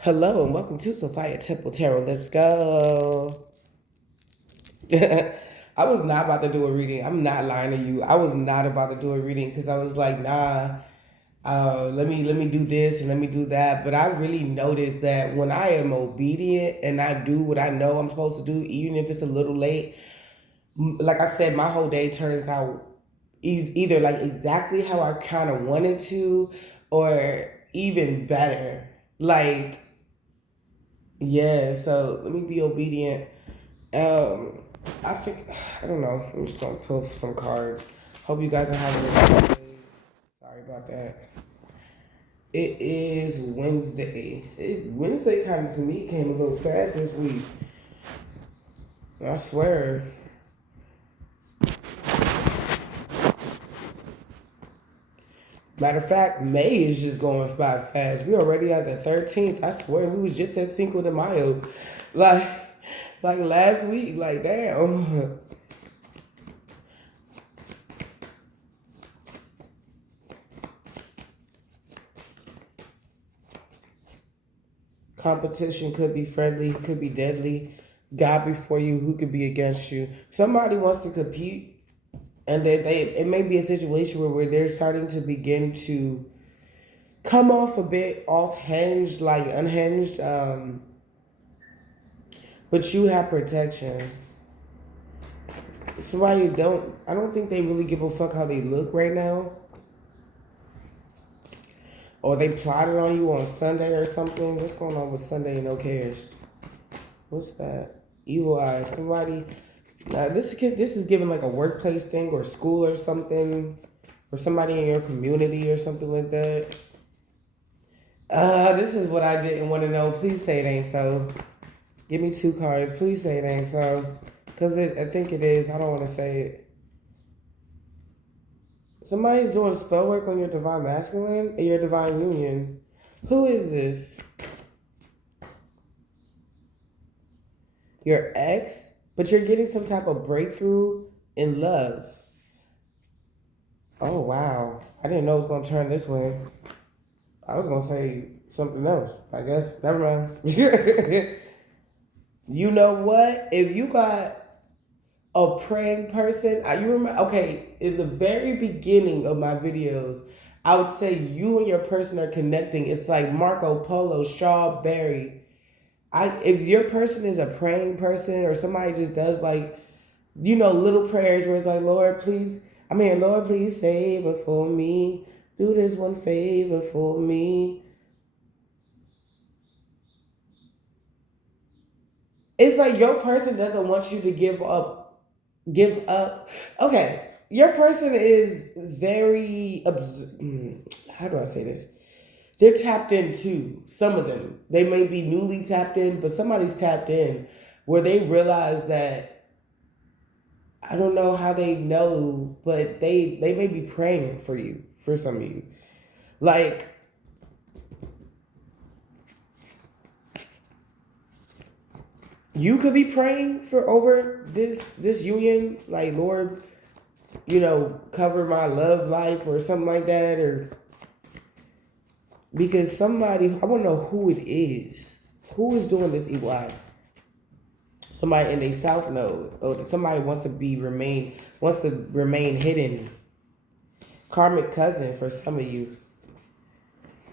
Hello and welcome to Sophia Temple Tarot. Let's go. I was not about to do a reading. I'm not lying to you. I was not about to do a reading because I was like, nah, let me do this and let me do that. But I really noticed that when I am obedient and I do what I know I'm supposed to do, even if it's a little late, like I said, my whole day turns out either like exactly how I kind of wanted to, or even better. Like, yeah, so let me be obedient. Um, I think I don't know. I'm just gonna pull some cards. Hope you guys are having a good day. Sorry about that. It is Wednesday. Wednesday kind of to me came a little fast this week. I swear. Matter of fact, May is just going by fast. We already at the 13th. I swear we was just at Cinco de Mayo, like like last week. Like damn. Competition could be friendly, could be deadly. God before you, who could be against you? Somebody wants to compete, and they it may be a situation where they're starting to begin to come off a bit off hinged, like unhinged. But you have protection. Somebody don't. I don't think they really give a fuck how they look right now, or they plotted on you on Sunday or something. What's going on with Sunday and no cares? What's that? Evil eyes. Somebody. This is given like a workplace thing or school or something, or somebody in your community or something like that. This is what I didn't want to know. Please say it ain't so. Give me two cards. Please say it ain't so. Because I think it is. I don't want to say it. Somebody's doing spell work on your divine masculine and your divine union. Who is this? Your ex? But you're getting some type of breakthrough in love. Oh, wow. I didn't know it was going to turn this way. I was going to say something else, I guess. Never mind. You know what? If you got a praying person, you remember, okay, in the very beginning of my videos, I would say you and your person are connecting. It's like Marco Polo, Shaw Berry. If your person is a praying person or somebody just does like, little prayers where it's like, Lord, please save her for me. Do this one favor for me. It's like your person doesn't want you to give up. Give up. Okay, your person is very. How do I say this? They're tapped in too. Some of them. They may be newly tapped in, but somebody's tapped in where they realize that I don't know how they know, but they may be praying for you, for some of you. Like you could be praying for over this union, like Lord, cover my love life or something like that, or because somebody, I want to know who it is. Who is doing this evil eye? Somebody in a south node, or somebody wants to remain hidden. Karmic cousin for some of you.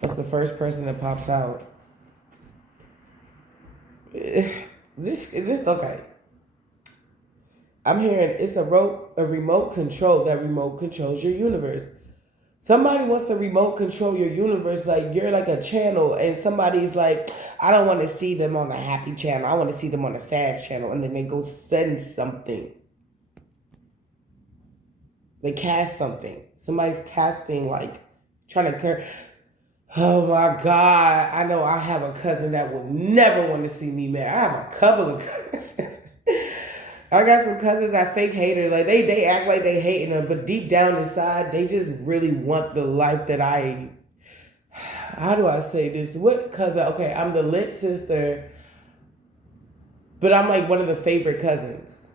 That's the first person that pops out. This okay. I'm hearing it's a remote control. That remote controls your universe. Somebody wants to remote control your universe, like you're like a channel, and somebody's like, I don't want to see them on the happy channel. I want to see them on the sad channel, and then they go send something. They cast something. Somebody's casting, like trying to care. Oh my God! I know I have a cousin that would never want to see me mad. I have a couple of cousins. I got some cousins that fake haters. Like they act like they hating them, but deep down inside, they just really want the life that I. How do I say this? What cousin? Okay, I'm the lit sister, but I'm like one of the favorite cousins.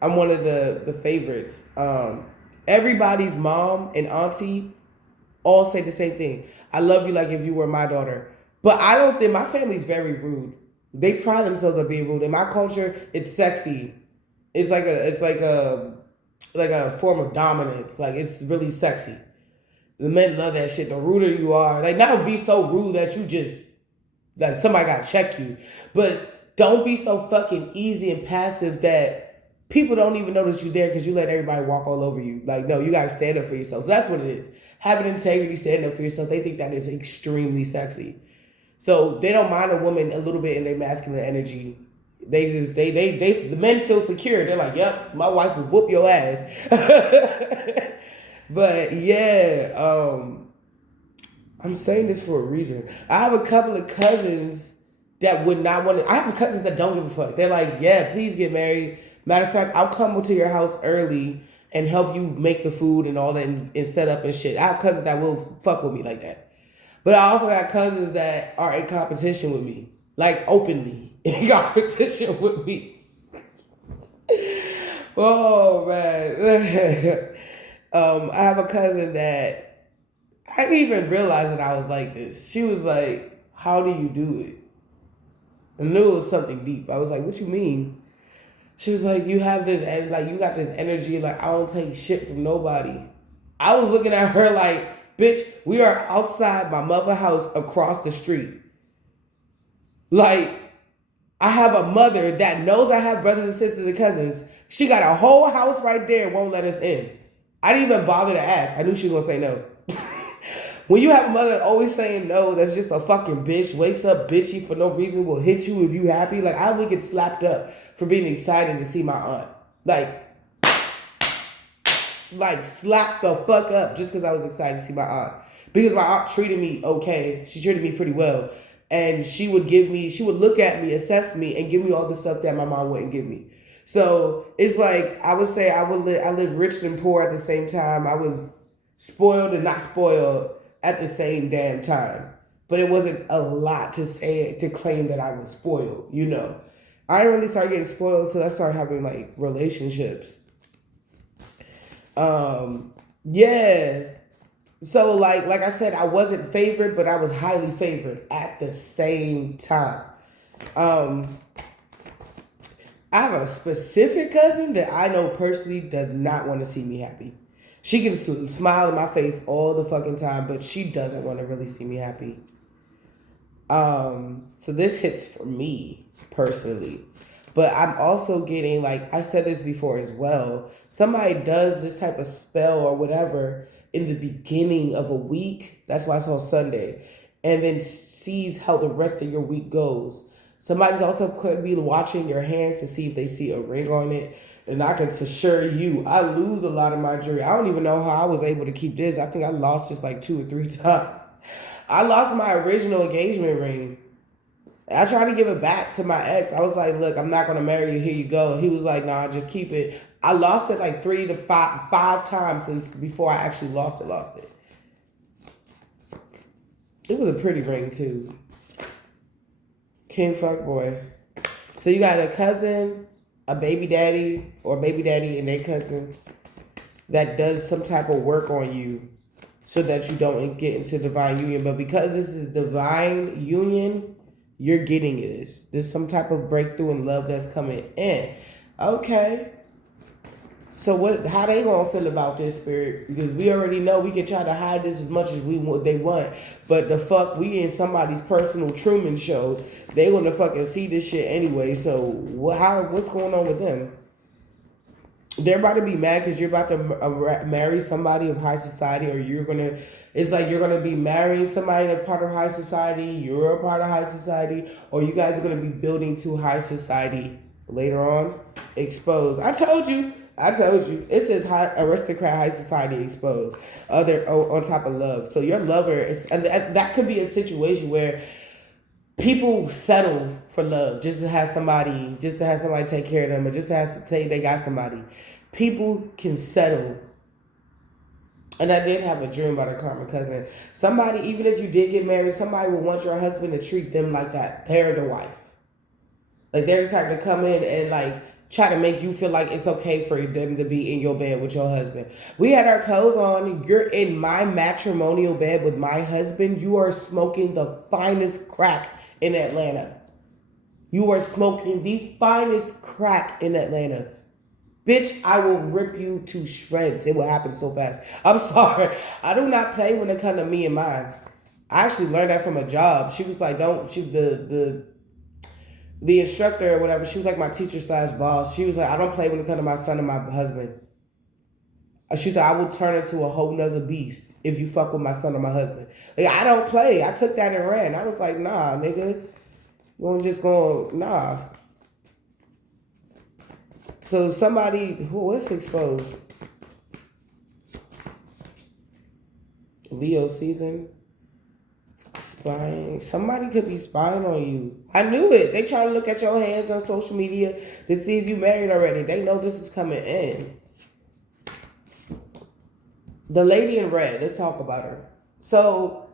I'm one of the favorites. Everybody's mom and auntie all say the same thing. I love you like if you were my daughter. But I don't think my family's very rude. They pride themselves on being rude. In my culture, it's sexy. It's like a form of dominance. Like it's really sexy. The men love that shit. The ruder you are, like not be so rude that you just like somebody got to check you, but don't be so fucking easy and passive that people don't even notice you there because you let everybody walk all over you. Like no, you got to stand up for yourself. So that's what it is. Having integrity, stand up for yourself. They think that is extremely sexy. So they don't mind a woman a little bit in their masculine energy. The men feel secure. They're like, yep, my wife will whoop your ass. But yeah, I'm saying this for a reason. I have a couple of cousins that would not want to. I have cousins that don't give a fuck. They're like, yeah, please get married. Matter of fact, I'll come to your house early and help you make the food and all that and set up and shit. I have cousins that will fuck with me like that. But I also got cousins that are in competition with me, like openly in competition with me. Oh man. I have a cousin that I didn't even realize that I was like this. She was like, "How do you do it?" I knew it was something deep. I was like, "What you mean?" She was like, "You have this, and like you got this energy. Like I don't take shit from nobody." I was looking at her like, "Bitch, we are outside my mother's house across the street. Like I have a mother that knows I have brothers and sisters and cousins. She got a whole house right there, won't let us in. I didn't even bother to ask. I knew she was gonna say no." When you have a mother always saying no, that's just a fucking bitch, wakes up bitchy for no reason, will hit you if you happy. Like I would get slapped up for being excited to see my aunt. Like slap the fuck up just because I was excited to see my aunt. Because my aunt treated me okay. She treated me pretty well. And she would look at me, assess me, and give me all the stuff that my mom wouldn't give me. So it's like I would say I live rich and poor at the same time. I was spoiled and not spoiled at the same damn time. But it wasn't a lot to claim that I was spoiled, you know. I didn't really start getting spoiled until I started having like relationships. Yeah. So like I said, I wasn't favored, but I was highly favored at the same time. Um, I have a specific cousin that I know personally does not want to see me happy. She can smile in my face all the fucking time, but she doesn't want to really see me happy. So this hits for me personally. But I'm also getting, like I said this before as well, somebody does this type of spell or whatever in the beginning of a week. That's why it's on Sunday. And then sees how the rest of your week goes. Somebody's also could be watching your hands to see if they see a ring on it. And I can assure you, I lose a lot of my jewelry. I don't even know how I was able to keep this. I think I lost this like 2 or 3 times. I lost my original engagement ring. I tried to give it back to my ex. I was like, look, I'm not going to marry you. Here you go. He was like, nah, just keep it. I lost it like 3 to 5 times before I actually lost it. It was a pretty ring too. King fuckboy. So you got a cousin, a baby daddy, or baby daddy and their cousin that does some type of work on you so that you don't get into divine union. But because this is divine union, you're getting this. There's some type of breakthrough in love that's coming in. Okay. So how they gonna feel about this, spirit? Because we already know we can try to hide this as much as they want, but the fuck, we in somebody's personal Truman show. They gonna fucking see this shit anyway. So what's going on with them? They're about to be mad because you're about to marry somebody of high society, or it's like you're gonna be marrying somebody that's part of high society. You're a part of high society, or you guys are gonna be building to high society later on. Exposed. I told you. It says aristocrat high society exposed. On top of love. So your lover and that could be a situation where people settle for love just to have somebody take care of them, or just to say they got somebody. People can settle. And I did have a dream about a karma cousin. Somebody, even if you did get married, somebody would want your husband to treat them like that. They're the wife. Like they're the type to come in and like try to make you feel like it's okay for them to be in your bed with your husband. We had our clothes on. You're in my matrimonial bed with my husband. You are smoking the finest crack in Atlanta. You are smoking the finest crack in Atlanta. Bitch, I will rip you to shreds. It will happen so fast. I'm sorry. I do not play when it comes to me and mine. I actually learned that from a job. She was like, don't, she, the instructor or whatever, she was like my teacher slash boss. She was like, I don't play when it comes to my son and my husband. She said, I will turn into a whole nother beast if you fuck with my son or my husband. Like, I don't play. I took that and ran. I was like, nah, nigga. I'm just going, nah. So somebody who was exposed. Leo season. Spying. Somebody could be spying on you. I knew it. They try to look at your hands on social media to see if you married already. They know this is coming in. The lady in red. Let's talk about her. So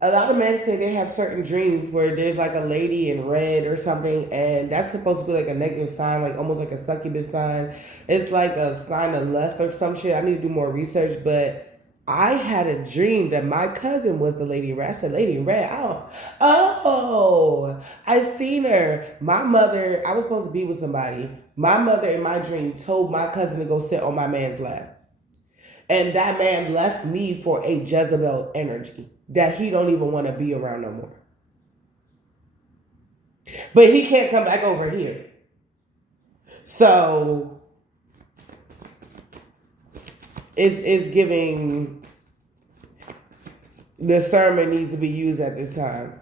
a lot of men say they have certain dreams where there's like a lady in red or something, and that's supposed to be like a negative sign, like almost like a succubus sign. It's like a sign of lust or some shit. I need to do more research, but I had a dream that my cousin was the lady in red. I said, lady in red. Oh, I seen her. My mother, I was supposed to be with somebody. My mother in my dream told my cousin to go sit on my man's lap. And that man left me for a Jezebel energy that he don't even want to be around no more. But he can't come back over here. So it's giving, discernment needs to be used at this time.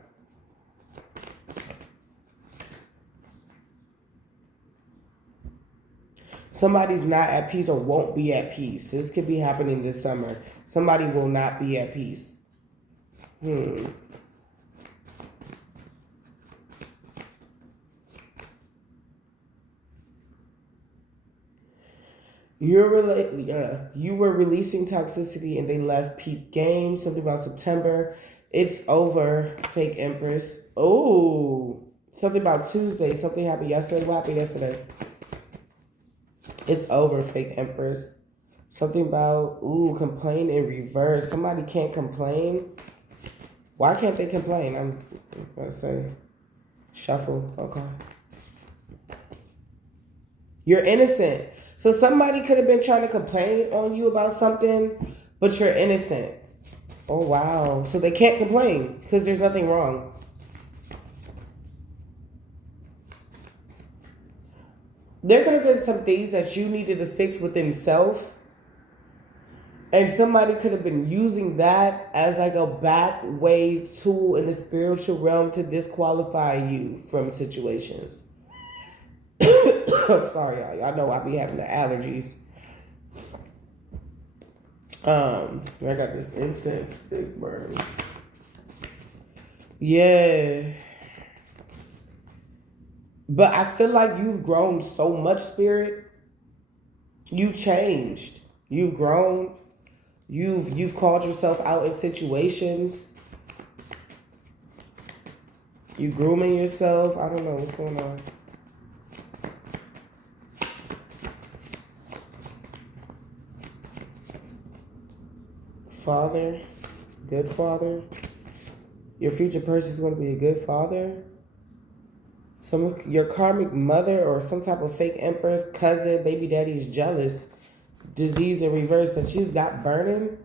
Somebody's not at peace or won't be at peace. This could be happening this summer. Somebody will not be at peace. You were releasing toxicity and they left peep game. Something about September. It's over, fake Empress. Oh, something about Tuesday. Something happened yesterday. What happened yesterday? It's over, fake Empress. Something about, complain in reverse. Somebody can't complain. Why can't they complain? I'm going to say shuffle. Okay. You're innocent. So somebody could have been trying to complain on you about something, but you're innocent. Oh, wow. So they can't complain because there's nothing wrong. There could have been some things that you needed to fix within self. And somebody could have been using that as like a back way tool in the spiritual realm to disqualify you from situations. I'm sorry, y'all. Y'all know I be having the allergies. I got this incense big burn. Yeah. But I feel like you've grown so much, Spirit. You've changed. You've grown. You've called yourself out in situations. You grooming yourself. I don't know what's going on. Father, good father. Your future person is going to be a good father. Your karmic mother or some type of fake empress, cousin, baby daddy is jealous. Disease in reverse that you got burning.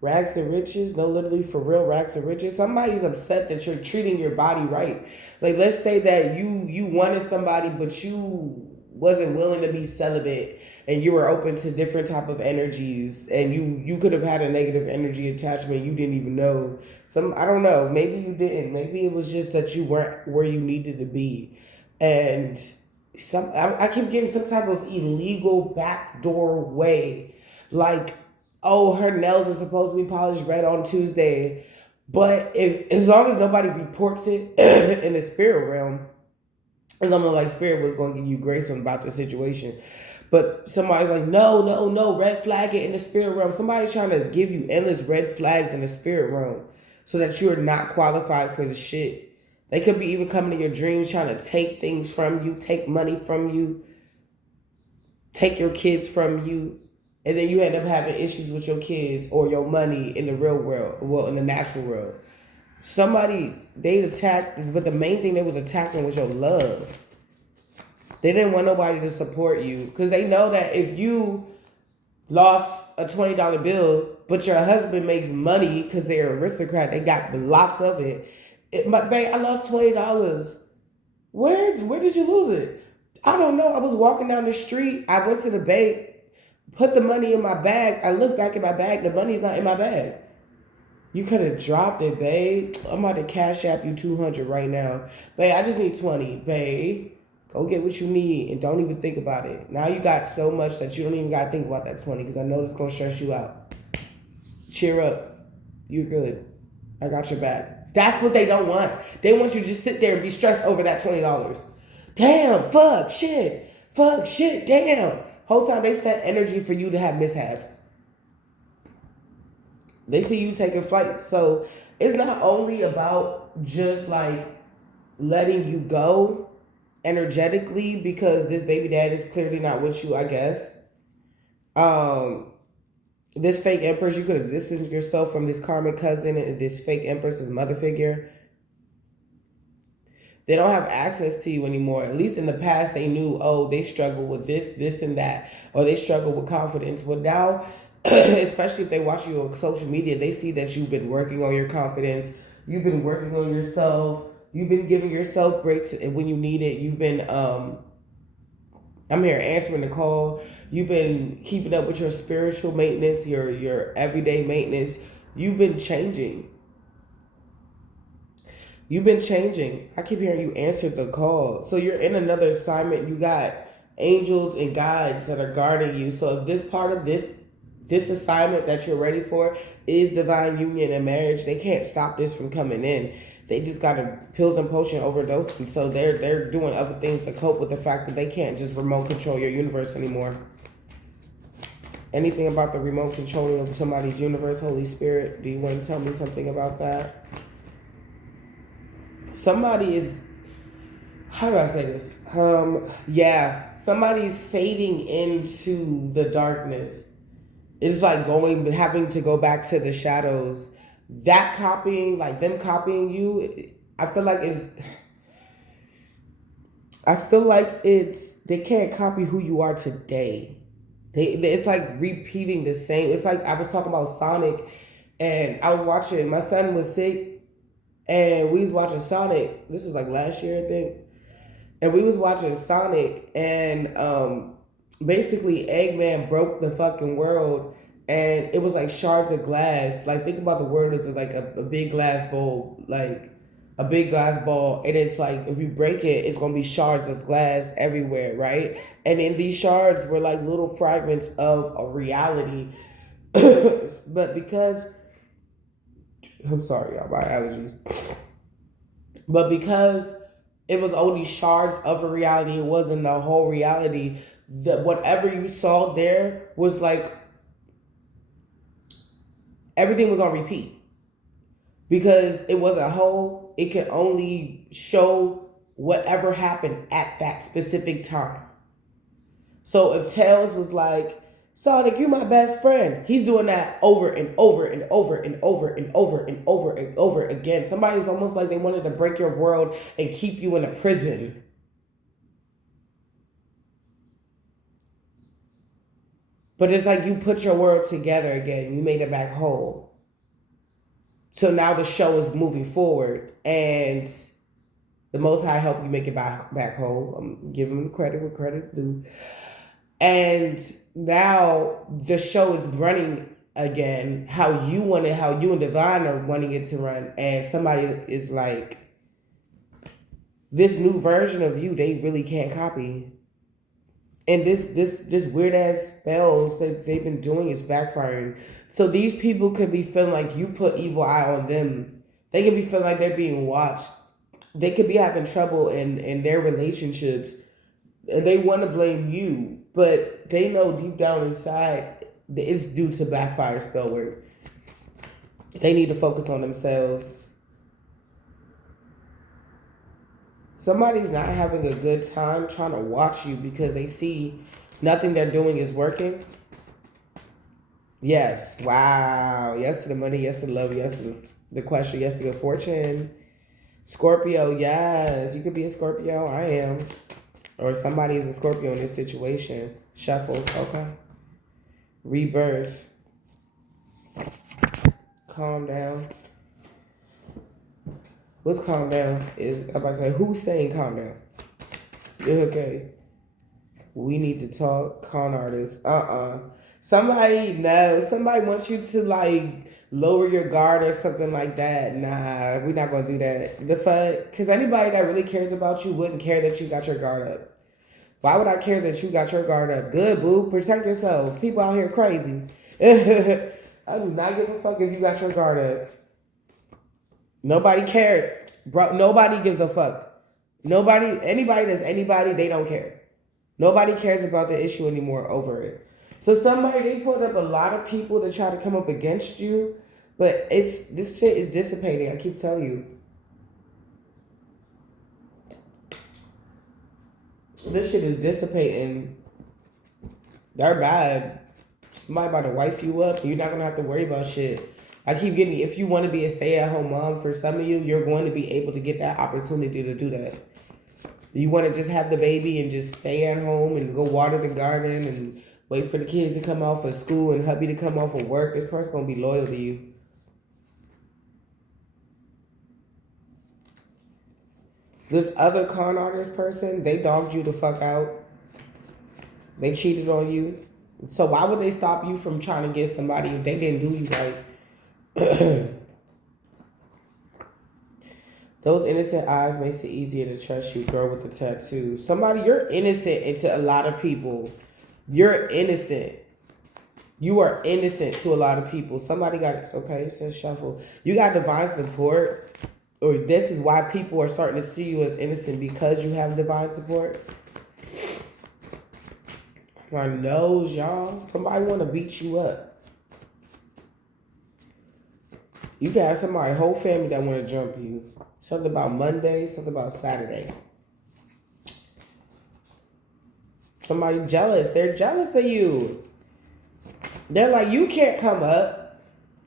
Rags to riches. No, literally for real, rags to riches. Somebody's upset that you're treating your body right. Like, let's say that you wanted somebody, but you wasn't willing to be celibate and you were open to different type of energies and you could have had a negative energy attachment you didn't even know. I don't know, maybe you didn't. Maybe it was just that you weren't where you needed to be. And I keep getting some type of illegal backdoor way. Like, oh, her nails are supposed to be polished red on Tuesday. But as long as nobody reports it in the spirit realm, it's almost like spirit was going to give you grace about the situation. But somebody's like, no, red flag it in the spirit realm. Somebody's trying to give you endless red flags in the spirit realm so that you're not qualified for the shit. They could be even coming to your dreams trying to take things from you, take money from you. take your kids from you, and then you end up having issues with your kids or your money in the real world, well, in the natural world. Somebody, they attacked, but the main thing they was attacking was your love. They didn't want nobody to support you because they know that if you lost a $20 bill, but your husband makes money because they're an aristocrat, they got lots of it. But babe, I lost $20. Where did you lose it? I don't know. I was walking down the street. I went to the bank, put the money in my bag. I look back in my bag. The money's not in my bag. You could have dropped it, babe. I'm about to cash app you 200 right now. Babe, I just need 20, babe. Go get what you need and don't even think about it. Now you got so much that you don't even got to think about that 20 because I know it's going to stress you out. Cheer up. You're good. I got your back. That's what they don't want. They want you to just sit there and be stressed over that $20. Damn, fuck, shit, damn. Whole time they set energy for you to have mishaps. They see you taking flight. So it's not only about just like letting you go energetically because this baby dad is clearly not with you, I guess. This fake empress, you could have distanced yourself from this karmic cousin and this fake empress's mother figure. They don't have access to you anymore. At least in the past, they knew, oh, they struggle with this, and that, or they struggle with confidence. Well, now, especially if they watch you on social media, they see that you've been working on your confidence. You've been working on yourself. You've been giving yourself breaks when you need it. You've been, I'm here answering the call. You've been keeping up with your spiritual maintenance, your everyday maintenance. You've been changing. You've been changing. I keep hearing you answer the call. So you're in another assignment. You got angels and guides that are guarding you. So if this part of this assignment that you're ready for is divine union and marriage, they can't stop this from coming in. They just got a pills and potion overdose. And so they're doing other things to cope with the fact that they can't just remote control your universe anymore. Anything about the remote controlling of somebody's universe, Holy Spirit? Do you want to tell me something about that? Somebody is, how do I say this? Somebody's fading into the darkness. It's like having to go back to the shadows. That copying, like them copying you, I feel like they can't copy who you are today. It's like repeating the same. It's like I was talking about Sonic, and I was watching, my son was sick, and we was watching Sonic. This was like last year, I think. And we was watching Sonic, and basically Eggman broke the fucking world, and it was like shards of glass. Like, think about the world as like a big glass bowl, like a big glass ball, and it's like if you break it, it's gonna be shards of glass everywhere, right? And in these shards were like little fragments of a reality. But because I'm sorry, y'all, my allergies. But because it was only shards of a reality, it wasn't the whole reality. That whatever you saw there was like everything was on repeat. Because it was a whole, it could only show whatever happened at that specific time. So if Tails was like, Sonic, you're my best friend, he's doing that over and over and over and over and over and over and over again. Somebody's almost like they wanted to break your world and keep you in a prison. But it's like you put your world together again. You made it back whole. So now the show is moving forward, and the Most High helped you make it back whole. I'm giving them credit where credit's due. And now the show is running again how you and Divine are wanting it to run. And somebody is like, this new version of you, they really can't copy. And this weird ass spells that they've been doing is backfiring. So these people could be feeling like you put evil eye on them. They could be feeling like they're being watched. They could be having trouble in their relationships. And they want to blame you. But they know deep down inside that it's due to backfire spell work. They need to focus on themselves. Somebody's not having a good time trying to watch you because they see Nothing they're doing is working. Yes. Wow. Yes to the money. Yes to the love. Yes to the question. Yes to good fortune. Scorpio. Yes. You could be a Scorpio. I am. Or somebody is a Scorpio in this situation. Shuffle. Okay. Rebirth. Calm down. What's calm down? Is I'm about to say, who's saying calm down? Okay. We need to talk. Con artists. Somebody knows. Somebody wants you to like lower your guard or something like that. Nah, we're not gonna do that. The fuck? Because anybody that really cares about you wouldn't care that you got your guard up. Why would I care that you got your guard up? Good, boo. Protect yourself. People out here crazy. I do not give a fuck if you got your guard up. Nobody cares. Bro, nobody gives a fuck. Anybody that's anybody, they don't care. Nobody cares about the issue anymore over it. So they put up a lot of people to try to come up against you, but this shit is dissipating. I keep telling you. This shit is dissipating. They're bad. Somebody about to wife you up, and you're not gonna have to worry about shit. I keep getting, if you want to be a stay-at-home mom, for some of you, you're going to be able to get that opportunity to do that. You want to just have the baby and just stay at home and go water the garden and wait for the kids to come off of school and hubby to come off of work. This person's going to be loyal to you. This other con artist person, they dogged you the fuck out. They cheated on you. So why would they stop you from trying to get somebody if they didn't do you right? Those innocent eyes makes it easier to trust you, girl with the tattoo. Somebody, you're innocent into a lot of people. You're innocent. You are innocent to a lot of people. Somebody got, okay, it says shuffle. You got divine support, or this is why people are starting to see you as innocent because you have divine support. My nose, y'all. Somebody want to beat you up. You got somebody, whole family that want to jump you. Something about Monday, something about Saturday. Somebody jealous. They're jealous of you. They're like, you can't come up.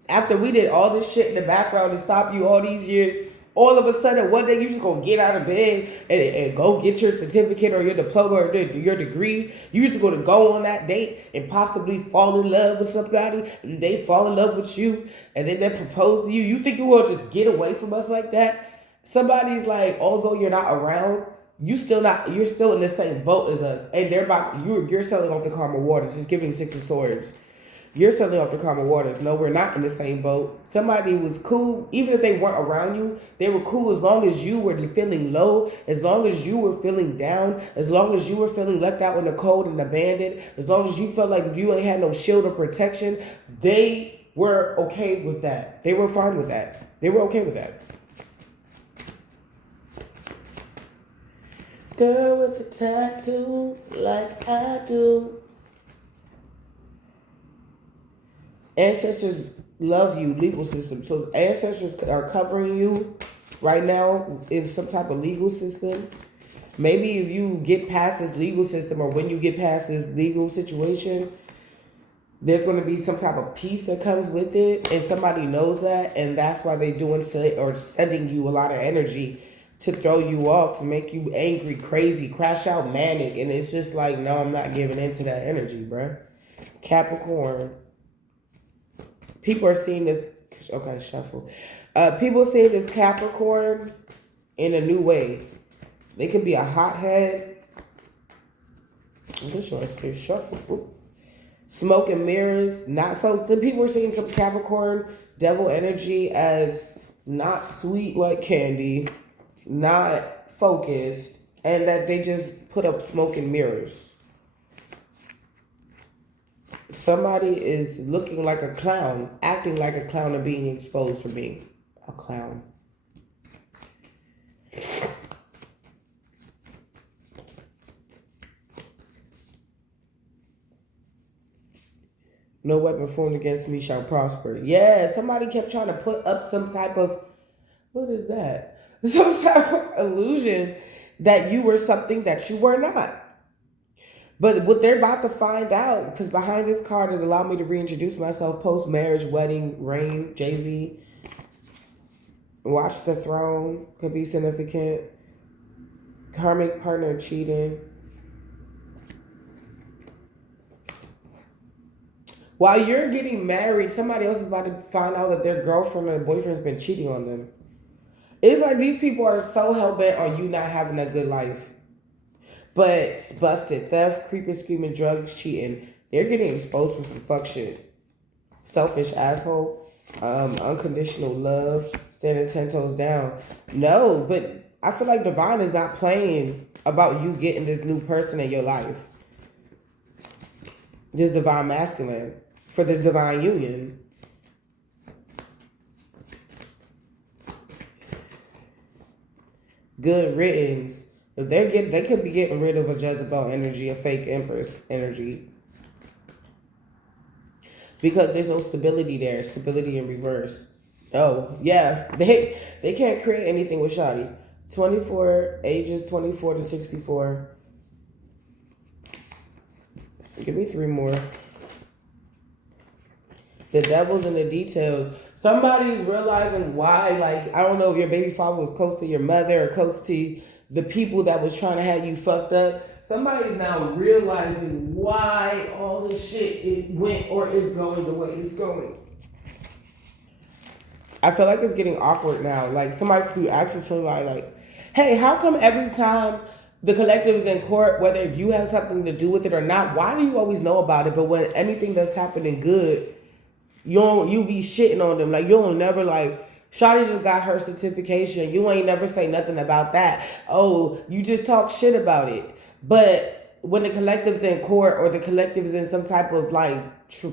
After we did all this shit in the background to stop you all these years, all of a sudden, one day you just gonna get out of bed and go get your certificate or your diploma or your degree. You just gonna go on that date and possibly fall in love with somebody, and they fall in love with you, and then they propose to you. You think you will just get away from us like that? Somebody's like, although you're not around, you're still in the same boat as us, and you're selling off the Karma Waters. Just giving Six of Swords. You're selling off the Karma Waters. No, we're not in the same boat. Somebody was cool, even if they weren't around you, they were cool as long as you were feeling low, as long as you were feeling down, as long as you were feeling left out in the cold and abandoned, as long as you felt like you ain't had no shield or protection. They were okay with that. They were fine with that. They were okay with that. Girl with a tattoo like I do. Ancestors love you, legal system. So ancestors are covering you right now in some type of legal system. Maybe if you get past this legal system, or when you get past this legal situation, there's going to be some type of peace that comes with it, and somebody knows that, and that's why they're sending you a lot of energy to throw you off, to make you angry, crazy, crash out, manic. And it's just like, no, I'm not giving into that energy, bruh. Capricorn. People are seeing this, okay, shuffle. People are seeing this Capricorn in a new way. They could be a hothead. I'm just trying to say shuffle. Ooh. Smoke and mirrors. Not so. The people are seeing some Capricorn devil energy as not sweet like candy, not focused, and that they just put up smoke and mirrors. Somebody is looking like a clown, acting like a clown, and being exposed for being a clown. No weapon formed against me shall prosper. Yeah, somebody kept trying to put up some type of, what is that? Some type of illusion that you were something that you were not. But what they're about to find out, because behind this card is allow me to reintroduce myself, post-marriage, wedding, reign, Jay-Z. Watch the throne could be significant. Karmic partner cheating. While you're getting married, somebody else is about to find out that their girlfriend or boyfriend's been cheating on them. It's like these people are so hell-bent on you not having a good life. But it's busted. Theft, creeping, screaming, drugs, cheating. They're getting exposed for some fuck shit. Selfish asshole. Unconditional love. Standing 10 toes down. No, but I feel like Divine is not playing about you getting this new person in your life. This divine masculine. For this divine union. Good riddance. If they could be getting rid of a Jezebel energy, a fake Empress energy. Because there's no stability there. Stability in reverse. Oh, yeah. They can't create anything with Shawty. 24, ages 24 to 64. Give me 3 more. The devil's in the details. Somebody's realizing why, like, I don't know if your baby father was close to your mother or close to the people that was trying to have you fucked up. Somebody's now realizing why all this shit it went or is going the way it's going. I feel like it's getting awkward now. Like, somebody could actually tell like, hey, how come every time the collective is in court, whether you have something to do with it or not, why do you always know about it? But when anything that's happening good, you be shitting on them. Like, you don't never like, Shawty just got her certification. You ain't never say nothing about that. Oh, you just talk shit about it. But when the collective's in court or the collective's in some type of like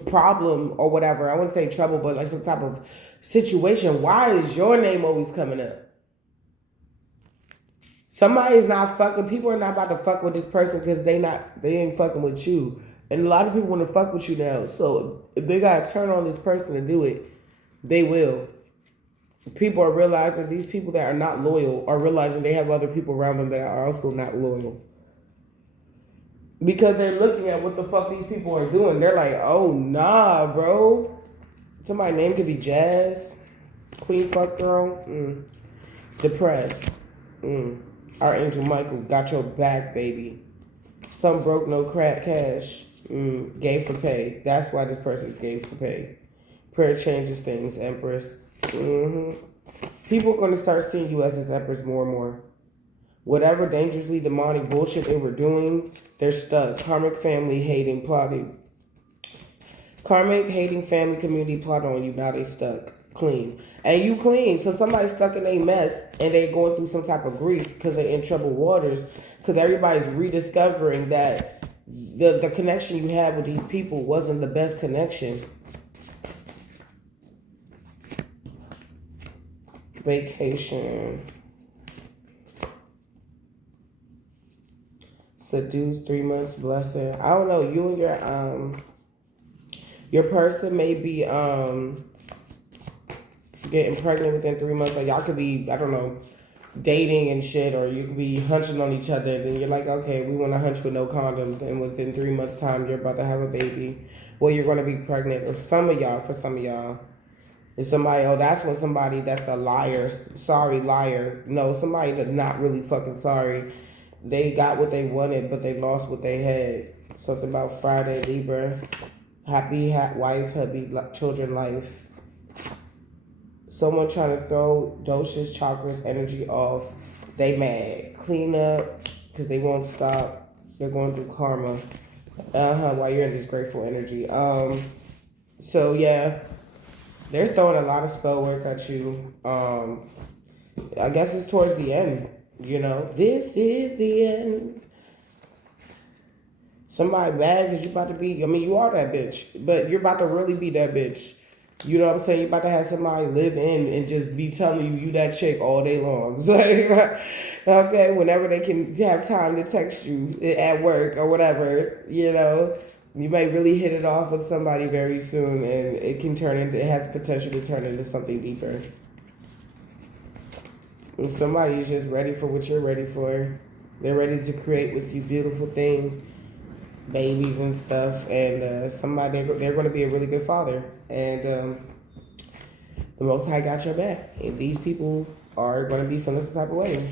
problem or whatever, I wouldn't say trouble, but like some type of situation, why is your name always coming up? Somebody's not fucking, people are not about to fuck with this person because they ain't fucking with you. And a lot of people want to fuck with you now. So if they got to turn on this person to do it, they will. People are realizing, these people that are not loyal are realizing they have other people around them that are also not loyal. Because they're looking at what the fuck these people are doing. They're like, oh, nah, bro. Somebody's name could be Jazz. Queen Fuck Throne. Depressed. Archangel Michael, got your back, baby. Some broke, no crack cash. Game for pay. That's why this person's game for pay. Prayer changes things, Empress. People are going to start seeing you as this Empress more and more. Whatever dangerously demonic bullshit they were doing, they're stuck. Karmic family hating, plotting. Karmic hating family community plot on you. Now they stuck. Clean. And you clean. So somebody's stuck in a mess and they're going through some type of grief because they're in troubled waters. Because everybody's rediscovering that the connection you had with these people wasn't the best connection. Vacation. Seduce, 3 months blessing. I don't know. You and your person may be getting pregnant within 3 months, or y'all could be, I don't know, dating and shit, or you could be hunching on each other, and you're like, okay, we want to hunch with no condoms, and within 3 months time you're about to have a baby. Well, you're going to be pregnant, or for some of y'all. And somebody, oh, that's when somebody that's a liar, sorry liar. No, somebody that's not really fucking sorry. They got what they wanted, but they lost what they had. Something about Friday, Libra. Happy wife, hubby, children, life. Someone trying to throw Dosha's chakras energy off. They mad. Clean up, because they won't stop. They're going through karma. While you're in this grateful energy. So yeah. They're throwing a lot of spell work at you. I guess it's towards the end, you know. This is the end. Somebody mad because you about to be, I mean, you are that bitch, but you're about to really be that bitch. You know what I'm saying? You're about to have somebody live in and just be telling you that chick all day long. So, okay, whenever they can have time to text you at work or whatever, you know. You may really hit it off with somebody very soon, and it has potential to turn into something deeper. And somebody's just ready for what you're ready for. They're ready to create with you beautiful things. babies and stuff, and somebody they're going to be a really good father, and the Most High got your back, and these people are going to be feeling some type of way.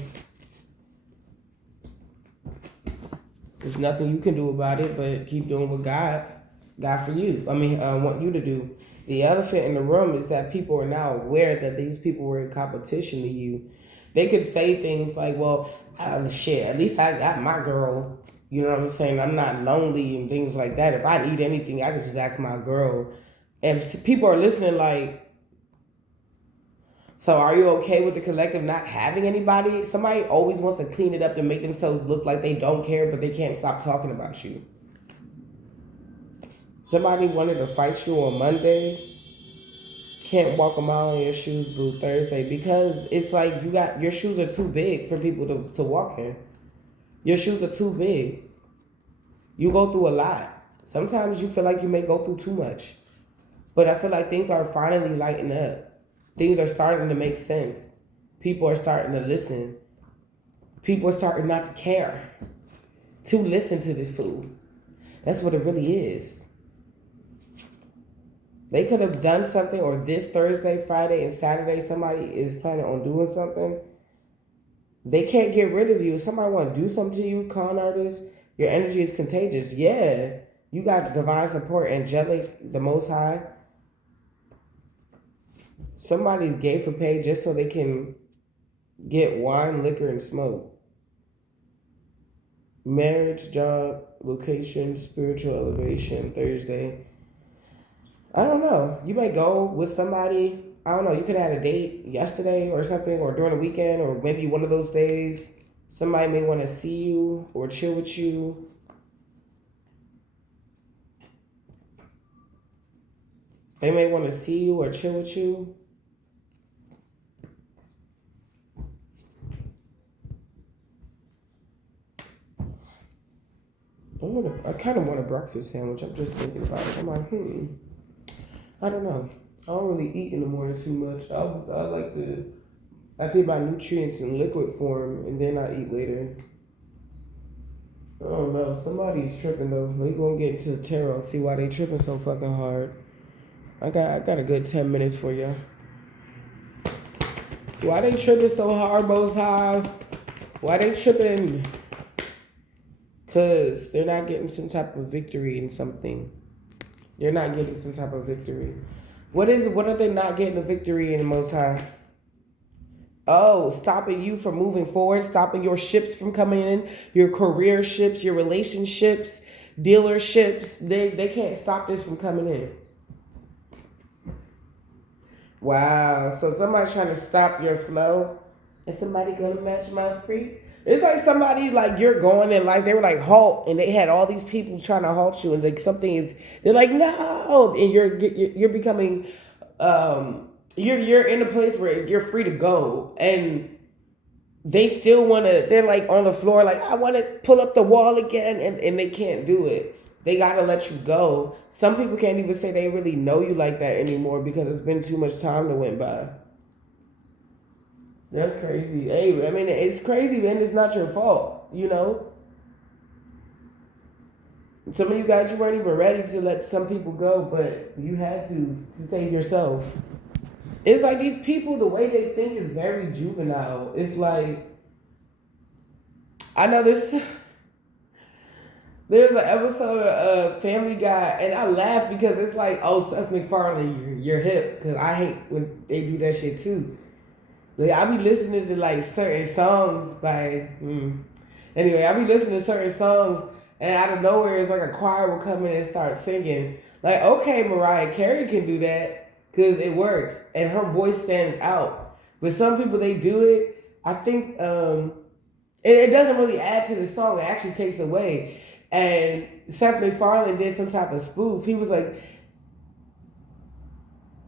There's nothing you can do about it, but keep doing what God for you. Want you to do. The elephant in the room is that people are now aware that these people were in competition to you. They could say things like, "Well, shit, at least I got my girl." You know what I'm saying? I'm not lonely and things like that. If I need anything, I can just ask my girl. And people are listening like, so are you okay with the collective not having anybody? Somebody always wants to clean it up to make themselves look like they don't care, but they can't stop talking about you. Somebody wanted to fight you on Monday, can't walk a mile in your shoes, boo, Thursday, because it's like your shoes are too big for people to walk in. Your shoes are too big. You go through a lot. Sometimes you feel like you may go through too much. But I feel like things are finally lighting up. Things are starting to make sense. People are starting to listen. People are starting not to care to listen to this fool. That's what it really is. They could have done something, or this Thursday, Friday, and Saturday, somebody is planning on doing something. They can't get rid of you. If somebody want to do something to you, con artists, your energy is contagious. Yeah, you got divine support, angelic, the Most High. Somebody's gay for pay just so they can get wine, liquor, and smoke. Marriage, job, location, spiritual elevation, Thursday. I don't know. You may go with somebody. I don't know. You could have had a date yesterday or something, or during the weekend, or maybe one of those days. Somebody may want to see you or chill with you. They may want to see you or chill with you. I kind of want a breakfast sandwich. I'm just thinking about it. I'm like, I don't know. I don't really eat in the morning too much. I take my nutrients in liquid form and then I eat later. I don't know. Somebody's tripping though. We gonna get into the tarot, see why they tripping so fucking hard. I got a good 10 minutes for you. Why they tripping so hard, Most High? Why they tripping? Because they're not getting some type of victory in something. They're not getting some type of victory. What are they not getting a victory in, the Most High? Oh, stopping you from moving forward, stopping your ships from coming in, your career ships, your relationships, dealerships. They can't stop this from coming in. Wow. So somebody's trying to stop your flow. Is somebody gonna match my free? It's like somebody like you're going in life. They were like halt, and they had all these people trying to halt you, and like something is. They're like no, and you're becoming, you're in a place where you're free to go, and they still want to. They're like on the floor, like I want to pull up the wall again, and they can't do it. They gotta let you go. Some people can't even say they really know you like that anymore because it's been too much time that went by. That's crazy. Hey, I mean, it's crazy, and it's not your fault, you know? Some of you guys, you weren't even ready to let some people go, but you had to save yourself. It's like these people, the way they think is very juvenile. It's like, I know this. There's an episode of Family Guy, and I laugh because it's like, oh, Seth MacFarlane, you're hip, because I hate when they do that shit too. Like, I be listening to like certain songs by, anyway, I be listening to certain songs, and out of nowhere, it's like a choir will come in and start singing. Like, okay, Mariah Carey can do that because it works, and her voice stands out. But some people, they do it. I think it doesn't really add to the song. It actually takes away. And Seth MacFarlane did some type of spoof. He was like,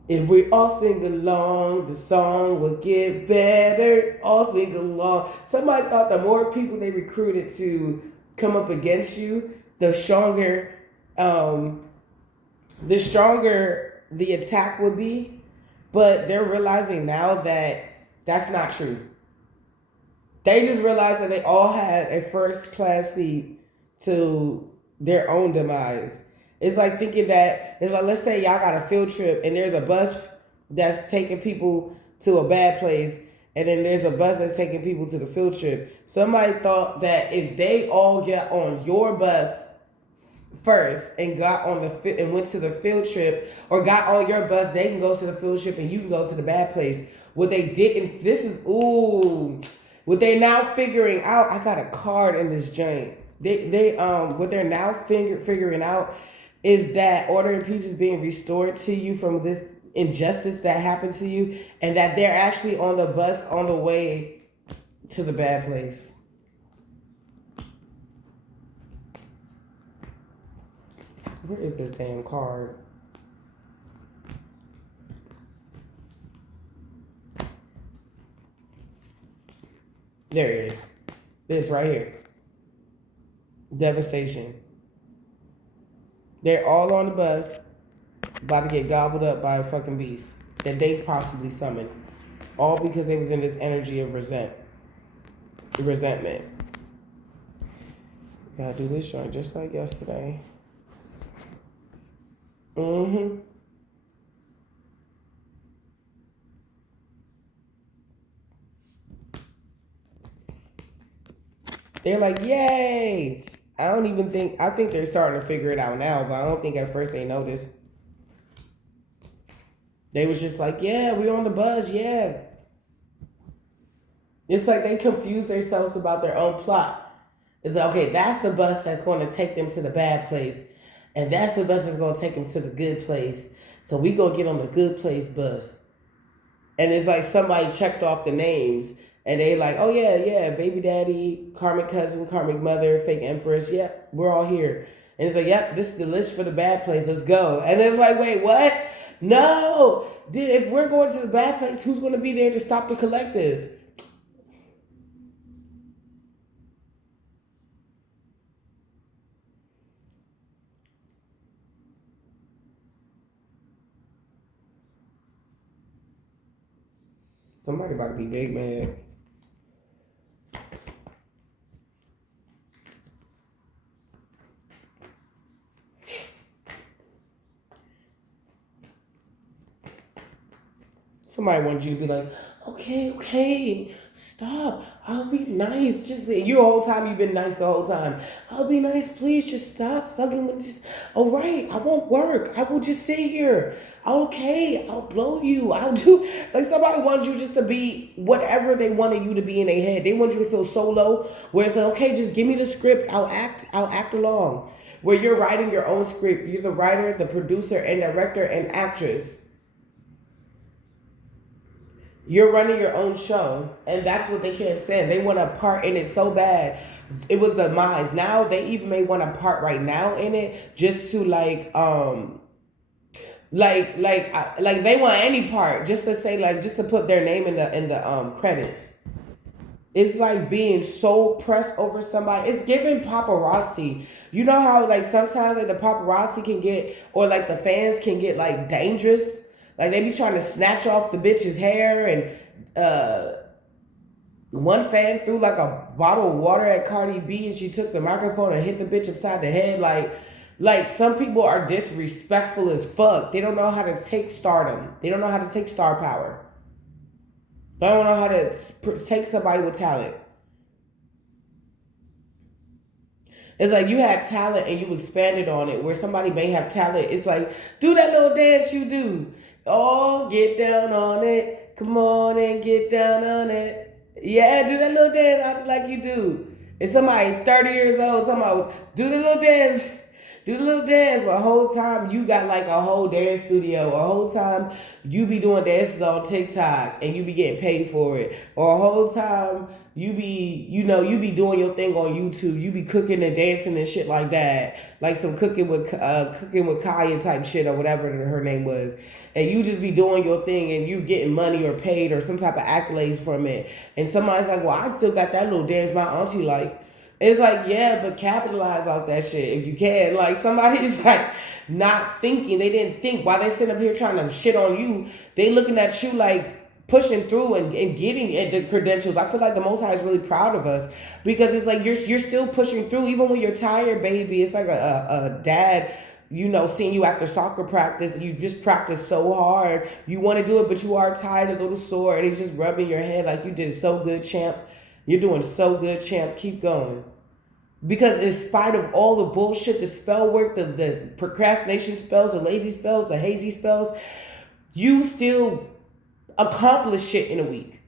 if we all sing along, the song will get better. All sing along. Somebody thought the more people they recruited to come up against you, the stronger the attack would be. But they're realizing now that that's not true. They just realized that they all had a first class seat to their own demise. It's like thinking that it's like, let's say y'all got a field trip and there's a bus that's taking people to a bad place, and then there's a bus that's taking people to the field trip. Somebody thought that if they all get on your bus first and got on and went to the field trip, or got on your bus, they can go to the field trip and you can go to the bad place. What they didn't, this is what they now figuring out. I got a card in this joint. What they're now figuring out is that order and peace is being restored to you from this injustice that happened to you, and that they're actually on the bus on the way to the bad place. Where is this damn card? There it is. This right here. Devastation. They're all on the bus, about to get gobbled up by a fucking beast that they possibly summoned. All because they was in this energy of resentment. Gotta do this joint just like yesterday. They're like, yay! I think they're starting to figure it out now, but I don't think at first they noticed. They was just like, yeah, we're on the bus, yeah. It's like they confuse themselves about their own plot. It's like, okay, that's the bus that's going to take them to the bad place, and that's the bus that's going to take them to the good place. So we going to get on the good place bus. And it's like somebody checked off the names, and they like, oh yeah, baby daddy, karmic cousin, karmic mother, fake empress, yep, we're all here. And it's like, yep, this is the list for the bad place, let's go. And it's like, wait, what? No, if we're going to the bad place, who's going to be there to stop the collective? Somebody about to be big mad. Somebody wants you to be like, okay, stop. I'll be nice. Just you whole time you've been nice the whole time. I'll be nice, please. Just stop fucking with this. All right, I won't work. I will just sit here. Okay, I'll blow you. I'll do like somebody wants you just to be whatever they wanted you to be in their head. They want you to feel so low where it's like, okay, just give me the script. I'll act along. Where you're writing your own script. You're the writer, the producer, and director and actress. You're running your own show, and that's what they can't stand. They want a part in it so bad. It was the demise. Now they even may want a part right now in it, just to like they want any part just to say just to put their name in the credits. It's like being so pressed over somebody. It's giving paparazzi. You know how sometimes the paparazzi can get, or the fans can get dangerous. Like they be trying to snatch off the bitch's hair, and one fan threw a bottle of water at Cardi B, and she took the microphone and hit the bitch upside the head. Like some people are disrespectful as fuck. They don't know how to take stardom. They don't know how to take star power. They don't know how to take somebody with talent. It's like you had talent and you expanded on it. Where somebody may have talent, it's like, do that little dance you do. Oh, get down on it. Come on and get down on it. Yeah, do that little dance out like you do. It's somebody 30 years old talking about, do the little dance. Do the little dance. The whole time you got a whole dance studio. Or a whole time you be doing dances on TikTok and you be getting paid for it. Or a whole time you be doing your thing on YouTube. You be cooking and dancing and shit like that. Like some cooking with Kaya type shit or whatever her name was. And you just be doing your thing and you getting money or paid or some type of accolades from it. And somebody's like, well, I still got that little dance my auntie like. It's like, yeah, but capitalize off that shit if you can. Somebody is not thinking. They didn't think while they sitting up here trying to shit on you. They looking at you like pushing through and getting the credentials. I feel like the Most High is really proud of us because it's like you're still pushing through even when you're tired, baby. It's like a dad, seeing you after soccer practice. You just practice so hard. You want to do it, but you are tired, a little sore, and he's just rubbing your head like you did so good, champ. You're doing so good, champ. Keep going. Because in spite of all the bullshit, the spell work, the procrastination spells, the lazy spells, the hazy spells, you still accomplish shit in a week.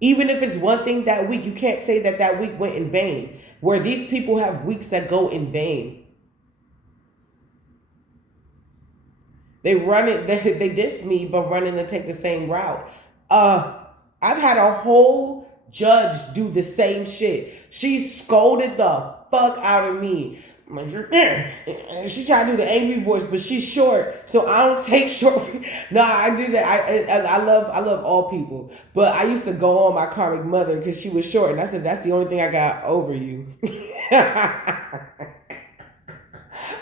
Even if it's one thing that week, you can't say that week went in vain. Where these people have weeks that go in vain. They run it, they diss me, but running to take the same route. I've had a whole judge do the same shit. She scolded the fuck out of me. She tried to do the angry voice, but she's short, so I don't take short. No, I do that. I love all people, but I used to go on my karmic mother because she was short, and I said that's the only thing I got over you.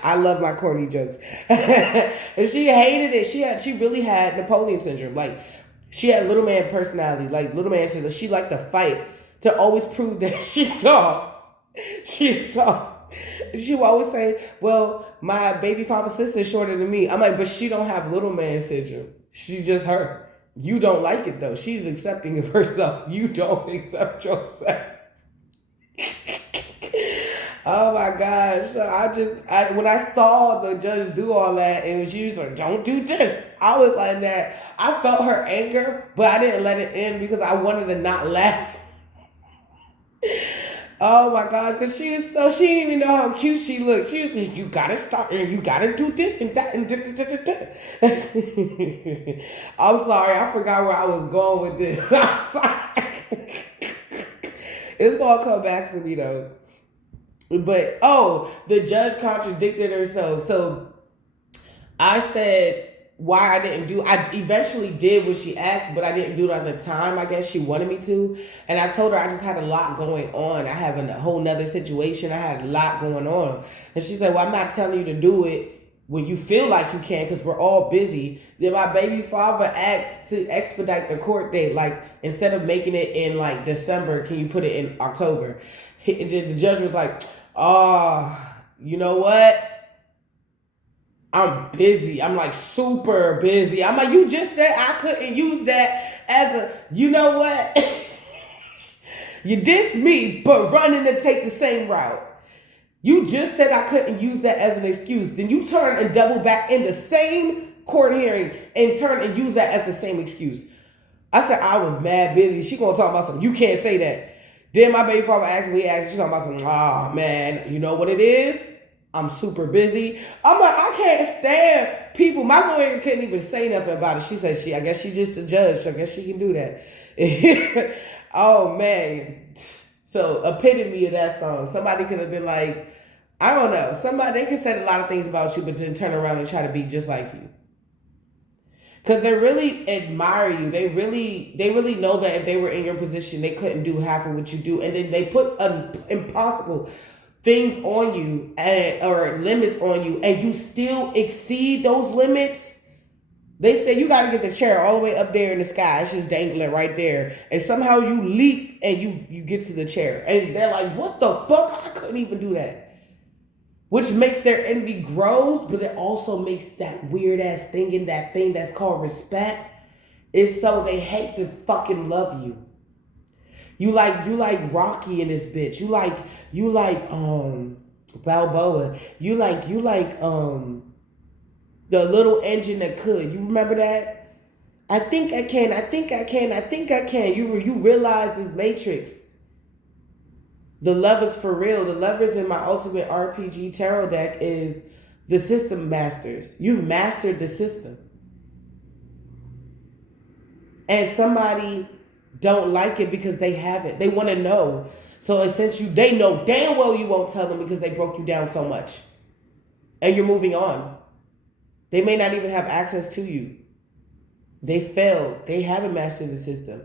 I love my corny jokes, and she hated it. She really had Napoleon syndrome. Like she had little man personality, like little man syndrome. She liked to fight to always prove that she's tall. She's tall. She would always say, well, my baby father's sister is shorter than me. I'm like, but she don't have little man syndrome. She just her. You don't like it, though. She's accepting of herself. You don't accept yourself. Oh, my gosh. So when I saw the judge do all that, and she was like, don't do this. I was like that. I felt her anger, but I didn't let it in because I wanted to not laugh. Oh my gosh, because she didn't even know how cute she looked. She was like, you gotta stop and you gotta do this and that and I'm sorry, I forgot where I was going with this. I'm sorry. It's gonna come back to me though. But the judge contradicted herself. So I said why I eventually did what she asked, but I didn't do it at the time. I guess she wanted me to. And I told her I just had a lot going on. I have a whole nother situation. I had a lot going on. And she said, well, I'm not telling you to do it when you feel like you can because we're all busy. Then my baby father asked to expedite the court date. Like, instead of making it in like December, can you put it in October? The judge was like, you know what? I'm busy. I'm like super busy. I'm like, you just said I couldn't use that as a, you know what? You dissed me, but running to take the same route. You just said I couldn't use that as an excuse. Then you turn and double back in the same court hearing and turn and use that as the same excuse. I said, I was mad busy. She gonna talk about something. You can't say that. Then my baby father asked me, she's talking about something. Oh man, you know what it is? I'm super busy. I'm like, I can't stand people. My lawyer couldn't even say nothing about it. She said, I guess she's just a judge. So I guess she can do that. Oh, man. So, epitome of that song. Somebody could have been like, I don't know. They could say a lot of things about you, but then turn around and try to be just like you. Because they really admire you. They really know that if they were in your position, they couldn't do half of what you do. And then they put impossible things on you or limits on you, and you still exceed those limits. They say you got to get the chair all the way up there in the sky. It's just dangling right there. And somehow you leap and you get to the chair. And they're like, what the fuck? I couldn't even do that. Which makes their envy grows, but it also makes that weird ass thing in that thing that's called respect. It's so they hate to fucking love you. You like Rocky in this bitch. You like Balboa. You like the little engine that could. You remember that? I think I can. You realize this Matrix. The lovers for real. The lovers in my ultimate RPG tarot deck is the system masters. You've mastered the system. And somebody don't like it because they haven't. They want to know. So since they know damn well you won't tell them because they broke you down so much. And you're moving on. They may not even have access to you. They failed. They haven't mastered the system.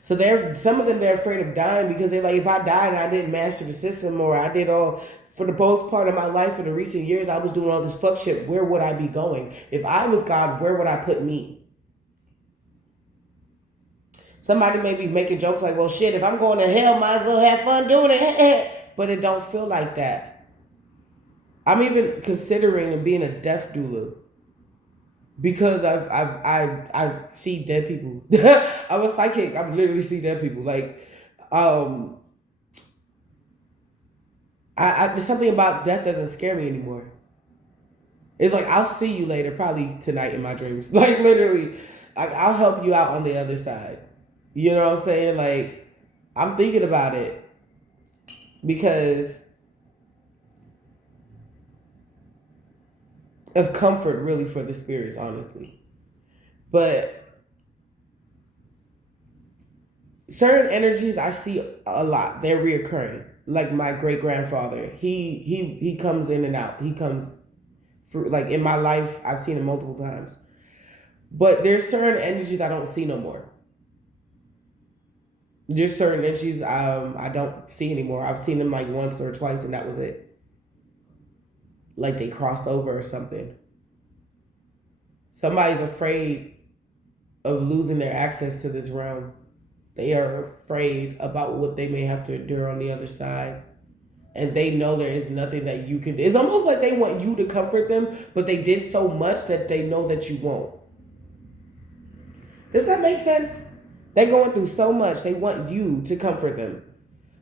So some of them, they're afraid of dying because they're like, if I died and I didn't master the system, or I did all, for the most part of my life, for the recent years, I was doing all this fuck shit, where would I be going? If I was God, where would I put me? Somebody may be making jokes like, well, shit, if I'm going to hell, might as well have fun doing it. But it don't feel like that. I'm even considering being a death doula because I see dead people. I'm a psychic. I literally see dead people. Like, there's something about death doesn't scare me anymore. It's like I'll see you later, probably tonight in my dreams. Like literally, like I'll help you out on the other side. You know what I'm saying? Like I'm thinking about it because of comfort, really, for the spirits, honestly. But certain energies I see a lot. They're reoccurring. Like my great grandfather, he comes in and out. He comes through, like in my life, I've seen him multiple times. But there's certain energies I don't see no more. There's certain energies I don't see anymore. I've seen them like once or twice, and that was it. Like they crossed over or something. Somebody's afraid of losing their access to this realm. They are afraid about what they may have to endure on the other side. And they know there is nothing that you can do. It's almost like they want you to comfort them, but they did so much that they know that you won't. Does that make sense? They're going through so much. They want you to comfort them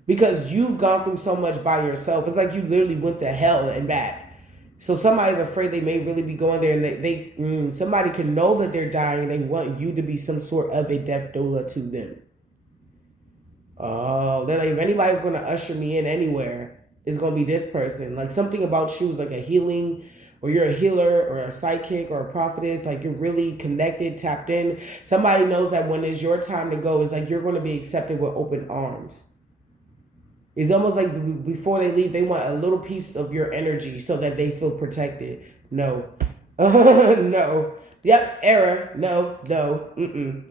because you've gone through so much by yourself. It's like you literally went to hell and back. So somebody's afraid they may really be going there, and somebody can know that they're dying. And they want you to be some sort of a death doula to them. Oh, they're like, if anybody's going to usher me in anywhere, it's going to be this person. Like something about you is like a healing, or you're a healer or a psychic or a prophetess. Like you're really connected, tapped in. Somebody knows that when it's your time to go, it's like you're going to be accepted with open arms. It's almost like before they leave, they want a little piece of your energy so that they feel protected. No. No. Yep, error. No.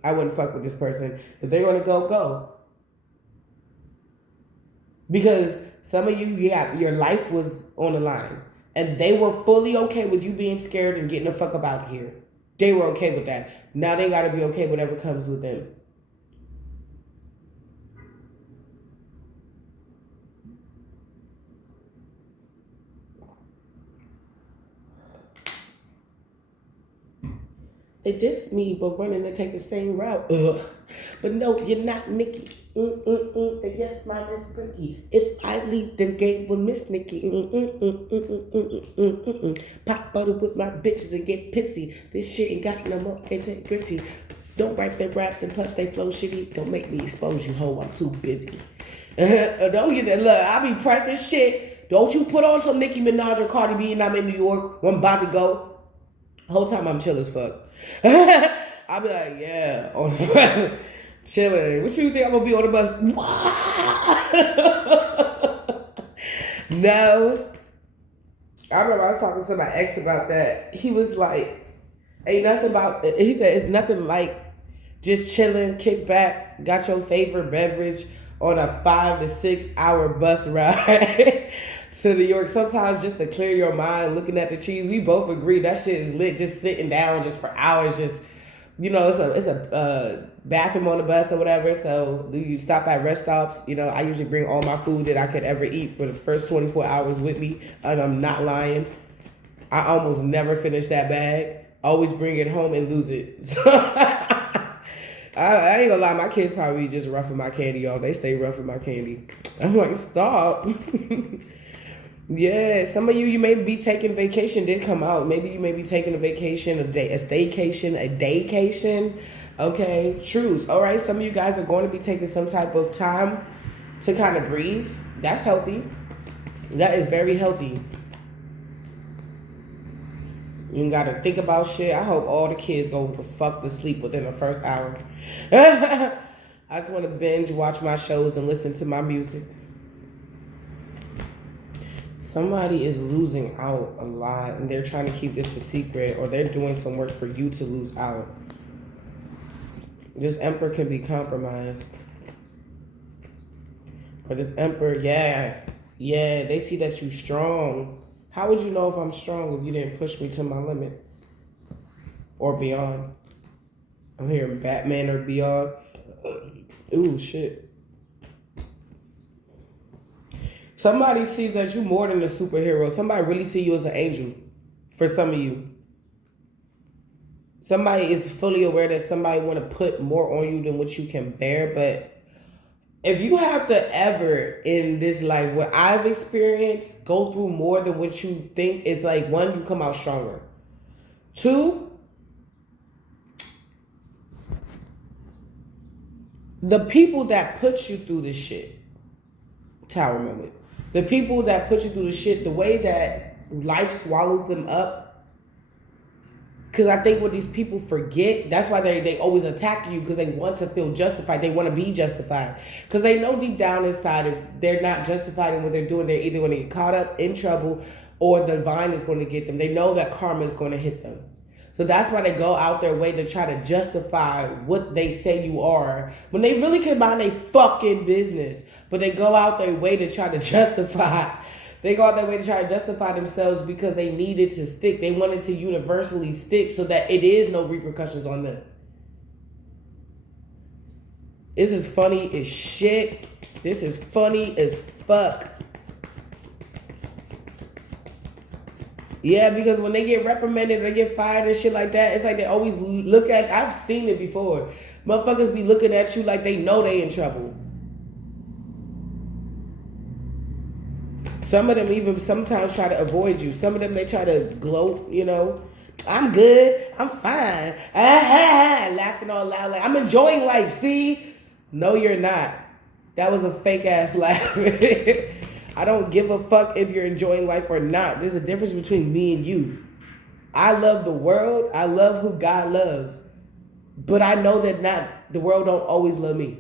I wouldn't fuck with this person. If they're going to go, go. Because some of you, your life was on the line. And they were fully okay with you being scared and getting the fuck up out of here. They were okay with that. Now they got to be okay with whatever comes with them. They dissed me, but running to take the same route. Ugh. But no, you're not Nikki. And yes, mine is Bricky. If I leave the game with Miss Nikki. Pop bottle with my bitches and get pissy. This shit ain't got no more integrity. Don't write their raps and plus they flow shitty. Don't make me expose you, ho. I'm too busy. Don't get that. Look, I be pressing shit. Don't you put on some Nicki Minaj or Cardi B and I'm in New York when I'm about to go. The whole time I'm chill as fuck. I'll be like, yeah, on the chilling. What you think I'm gonna be on the bus? No. I remember I was talking to my ex about that. He was like, ain't nothing about, he said, it's nothing like just chilling, kick back, got your favorite beverage on a 5 to 6 hour bus ride to New York. Sometimes just to clear your mind, looking at the trees. We both agree that shit is lit. Just sitting down just for hours, just it's a bathroom on the bus or whatever. So you stop at rest stops. I usually bring all my food that I could ever eat for the first 24 hours with me. And I'm not lying. I almost never finish that bag. Always bring it home and lose it. So I ain't gonna lie, my kids probably just roughing my candy, y'all. They stay roughing my candy. I'm like, stop. Yeah, some of you may be taking vacation, did come out. Maybe you may be taking a vacation, a staycation, a daycation. Okay, truth. All right, some of you guys are going to be taking some type of time to kind of breathe. That's healthy. That is very healthy. You gotta think about shit. I hope all the kids go the fuck to sleep within the first hour. I just want to binge watch my shows and listen to my music. Somebody is losing out a lot and they're trying to keep this a secret, or they're doing some work for you to lose out. This emperor can be compromised. Or this emperor, yeah, they see that you're strong. How would you know if I'm strong if you didn't push me to my limit? Or beyond. I'm hearing Batman or beyond. Ooh, shit. Somebody sees that you more than a superhero. Somebody really see you as an angel. For some of you, somebody is fully aware that somebody want to put more on you than what you can bear. But if you have to ever in this life, what I've experienced, go through more than what you think, is like, one, you come out stronger. Two, the people that put you through this shit, Tower moment. The people that put you through the shit, the way that life swallows them up. Because I think what these people forget, that's why they always attack you, because they want to feel justified. They want to be justified. Because they know deep down inside, if they're not justified in what they're doing, they're either going to get caught up in trouble or the divine is going to get them. They know that karma is going to hit them. So that's why they go out their way to try to justify what they say you are, when they really can mind their fucking business. But they go out their way to try to justify. They go out their way to try to justify themselves because they needed to stick. They wanted to universally stick so that it is no repercussions on them. This is funny as shit. This is funny as fuck. Yeah, because when they get reprimanded or they get fired and shit like that, it's like they always look at you. I've seen it before. Motherfuckers be looking at you like they know they in trouble. Some of them even sometimes try to avoid you. Some of them, they try to gloat, you know. I'm good. I'm fine. Laughing all loud like, I'm enjoying life, see? No, you're not. That was a fake ass laugh. I don't give a fuck if you're enjoying life or not. There's a difference between me and you. I love the world. I love who God loves. But I know that not the world don't always love me.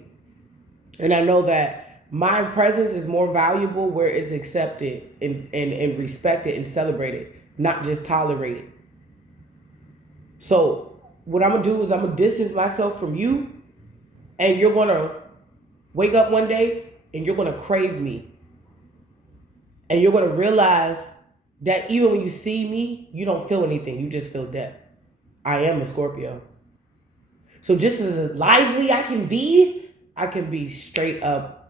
And I know that my presence is more valuable where it's accepted and respected and celebrated, not just tolerated. So what I'm going to do is I'm going to distance myself from you, and you're going to wake up one day and you're going to crave me. And you're going to realize that even when you see me, you don't feel anything. You just feel death. I am a Scorpio. So just as lively I can be straight up.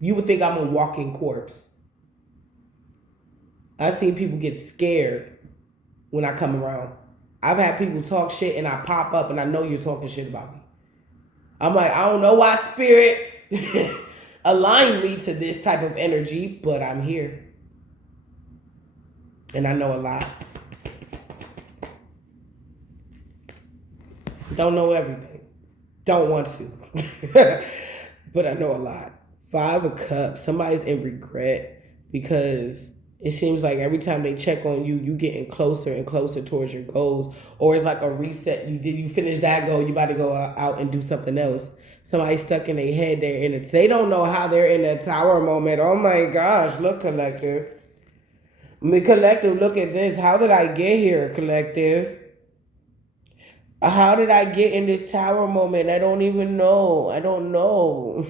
You would think I'm a walking corpse. I've seen people get scared when I come around. I've had people talk shit and I pop up and I know you're talking shit about me. I'm like, I don't know why spirit aligned me to this type of energy, but I'm here. And I know a lot. Don't know everything. Don't want to. But I know a lot. 5 of Cups. Somebody's in regret because it seems like every time they check on you, you getting closer and closer towards your goals. Or it's like a reset. You finish that goal, you about to go out and do something else. Somebody stuck in their head, they don't know how they're in a tower moment. Oh my gosh, look, collective. Collective, look at this. How did I get here, collective? How did I get in this tower moment? I don't even know. I don't know.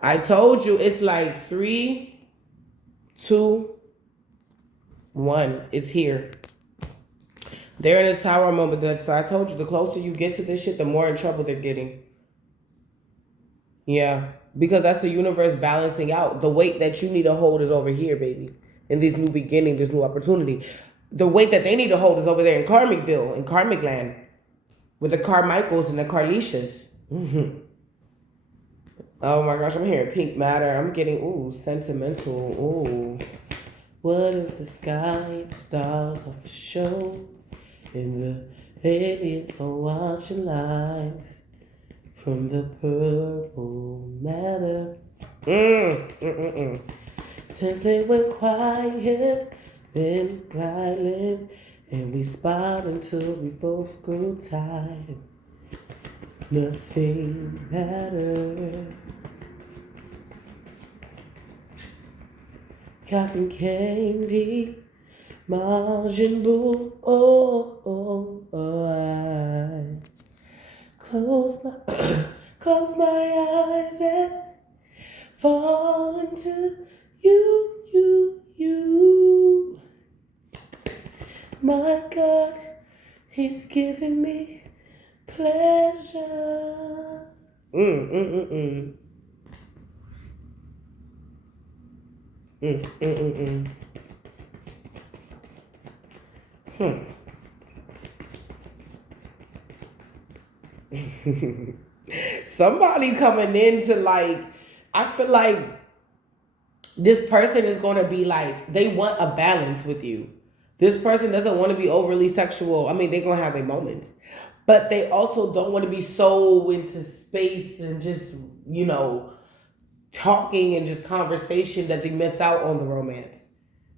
I told you it's like 3, 2, 1. It's here. They're in a tower moment. So I told you, the closer you get to this shit, the more in trouble they're getting. Yeah. Because that's the universe balancing out. The weight that you need to hold is over here, baby. In this new beginning, this new opportunity. The weight that they need to hold is over there in Karmicville, in Karmic land. With the Carmichaels and the Carlicias. Oh my gosh, I'm hearing Pink Matter. I'm getting, sentimental. Ooh. What if the sky and the stars are for show? And the aliens are watching life from the purple matter. Since they went quiet, then violent, and we spot until we both grew tired. Nothing mattered. Cotton candy, Majin Buu. I close my eyes and fall into you. My God, He's giving me Pleasure. Mm, mm, mm, mm. Mm, mm, mm, mm. Somebody coming into like, I feel like this person is going to be like, they want a balance with you. This person doesn't want to be overly sexual. I mean, they're going to have their moments, but they also don't want to be so into space and just, you know, talking and just conversation that they miss out on the romance.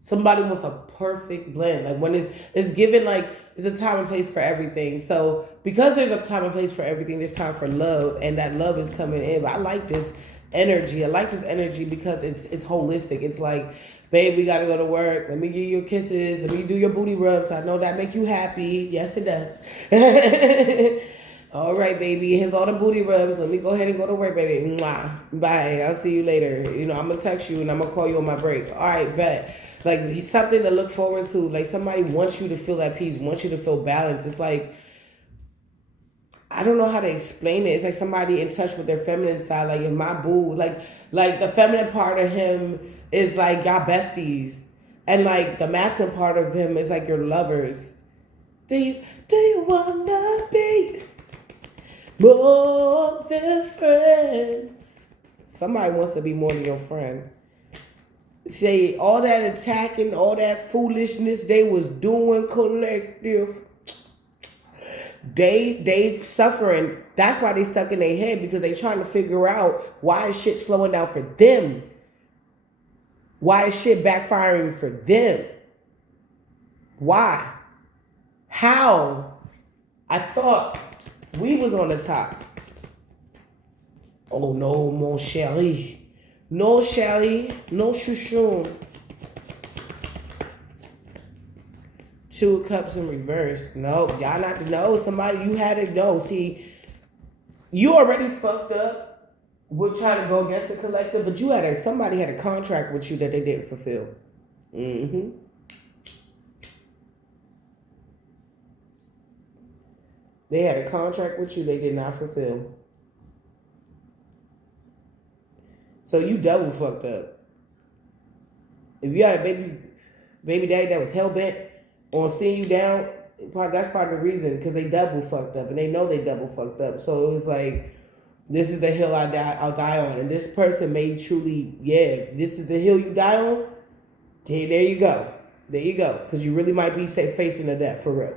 Somebody wants a perfect blend. Like when it's given like there's a time and place for everything. So because there's a time and place for everything, there's time for love, and that love is coming in. But I like this energy. I like this energy because it's holistic. It's like, babe, we gotta go to work. Let me give you your kisses. Let me do your booty rubs. I know that make you happy. Yes, it does. All right, baby. Here's all the booty rubs. Let me go ahead and go to work, baby. Mwah. Bye. I'll see you later. You know, I'm gonna text you and I'm gonna call you on my break. All right, bet. Like something to look forward to. Like somebody wants you to feel at peace, wants you to feel balanced. It's like, I don't know how to explain it. It's like somebody in touch with their feminine side. Like in my boo, like the feminine part of him is like y'all besties, and like the masculine part of him is like your lovers. Do you wanna be more than friends? Somebody wants to be more than your friend. Say all that attacking, all that foolishness they was doing collective. They suffering. That's why they stuck in their head, because they trying to figure out why is shit slowing down for them. Why is shit backfiring for them? Why? How? I thought we was on the top. Oh no, mon chéri. No chéri, no chouchou. Two of Cups in reverse. No, y'all not to know. Somebody you had to know. See, you already fucked up with trying to go against the collective, but somebody had a contract with you that they didn't fulfill. Mm-hmm. They had a contract with you they did not fulfill. So you double fucked up. If you had a baby daddy that was hell bent on seeing you down, that's part of the reason, because they double fucked up and they know they double fucked up. So it was like, this is the hill I'll die on, and this person may truly, yeah, this is the hill you die on. There you go, because you really might be facing a death for real.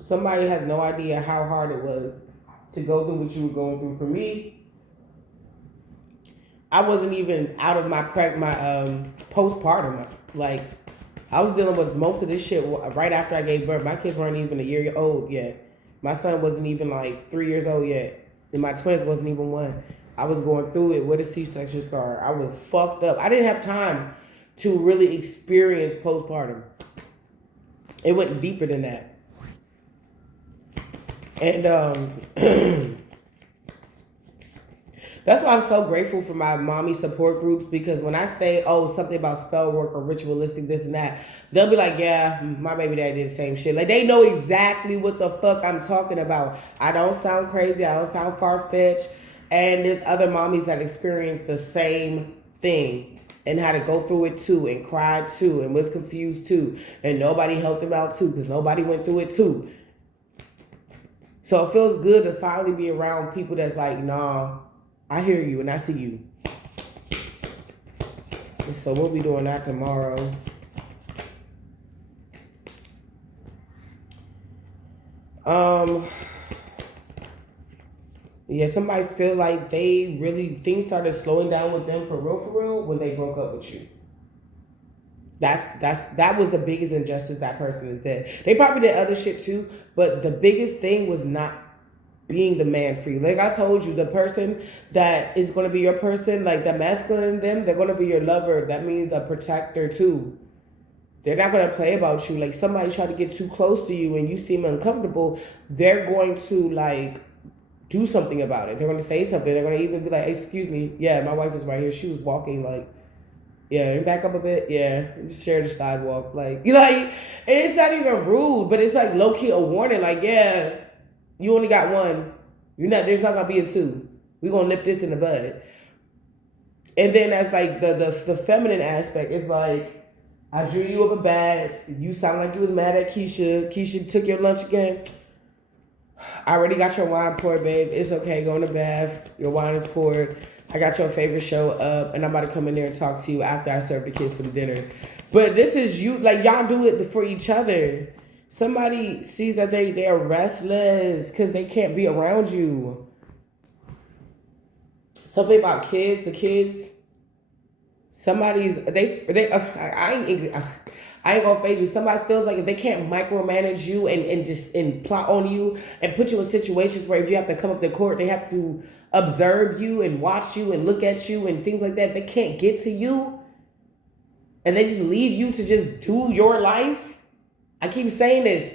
Somebody has no idea how hard it was to go through what you were going through. For me, I wasn't even out of my postpartum. Like, I was dealing with most of this shit right after I gave birth. My kids weren't even a year old yet. My son wasn't even like 3 years old yet, and my twins wasn't even one. I was going through it with a C-section scar. I was fucked up. I didn't have time to really experience postpartum. It went deeper than that. And that's why I'm so grateful for my mommy support groups, because when I say, oh, something about spell work or ritualistic, this and that, they'll be like, yeah, my baby daddy did the same shit. Like, they know exactly what the fuck I'm talking about. I don't sound crazy. I don't sound far-fetched. And there's other mommies that experience the same thing and had to go through it too, and cried too, and was confused too. And nobody helped them out too, because nobody went through it too. So it feels good to finally be around people that's like, nah, I hear you and I see you. So we'll be doing that tomorrow. Yeah, somebody feel like things started slowing down with them for real when they broke up with you. That was the biggest injustice that person is dead. They probably did other shit too, but the biggest thing was not being the man for you. Like I told you, the person that is going to be your person, like the masculine in them, they're going to be your lover. That means a protector too. They're not going to play about you. Like somebody try to get too close to you and you seem uncomfortable, they're going to like do something about it. They're going to say something. They're going to even be like, excuse me, yeah, my wife is right here. She was walking like, yeah, back up a bit. Yeah, just share the sidewalk. Like, you know, like, and it's not even rude, but it's like low key a warning. Like, yeah, you only got one. You're not. There's not gonna be a two. We're gonna nip this in the bud. And then as like the feminine aspect, it's like I drew you up a bath. You sound like you was mad at Keisha. Keisha took your lunch again. I already got your wine poured, babe. It's okay. Go in the bath. Your wine is poured. I got your favorite show up, and I'm about to come in there and talk to you after I serve the kids some dinner. But this is you, like, y'all do it for each other. Somebody sees that they're restless because they can't be around you. Something about kids, the kids. Somebody's I ain't gonna phase you. Somebody feels like if they can't micromanage you and plot on you and put you in situations where if you have to come up to court, they have to observe you and watch you and look at you and things like that. They can't get to you, and they just leave you to just do your life. I keep saying this.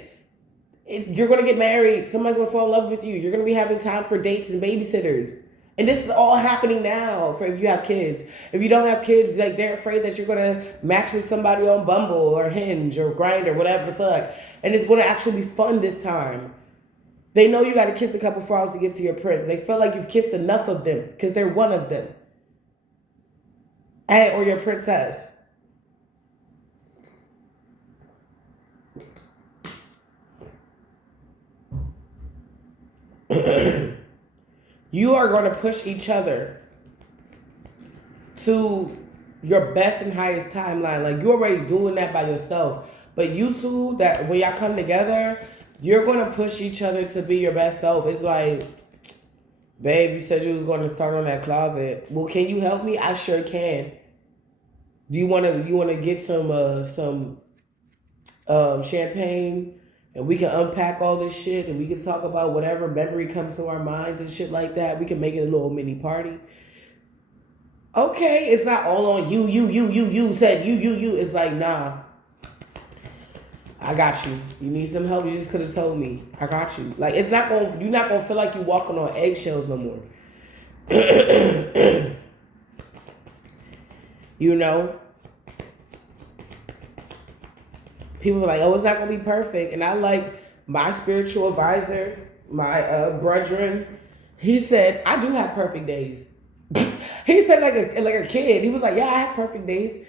You're gonna get married. Somebody's gonna fall in love with you. You're gonna be having time for dates and babysitters. And this is all happening now for if you have kids. If you don't have kids, like they're afraid that you're gonna match with somebody on Bumble or Hinge or Grindr, whatever the fuck. And it's gonna actually be fun this time. They know you gotta kiss a couple frogs to get to your prince. They feel like you've kissed enough of them because they're one of them. Or your princess. You are going to push each other to your best and highest timeline. Like, you're already doing that by yourself. But you two, that when y'all come together, you're going to push each other to be your best self. It's like, babe, you said you was going to start on that closet. Well, can you help me? I sure can. Do you want to get some champagne? And we can unpack all this shit and we can talk about whatever memory comes to our minds and shit like that. We can make it a little mini party. Okay, it's not all on you said you. It's like, nah, I got you. You need some help? You just could have told me. I got you. Like, you're not going to feel like you're walking on eggshells no more. You know? People are like, oh, it's not going to be perfect. And I like my spiritual advisor, my brethren. He said, I do have perfect days. He said like a kid. He was like, yeah, I have perfect days.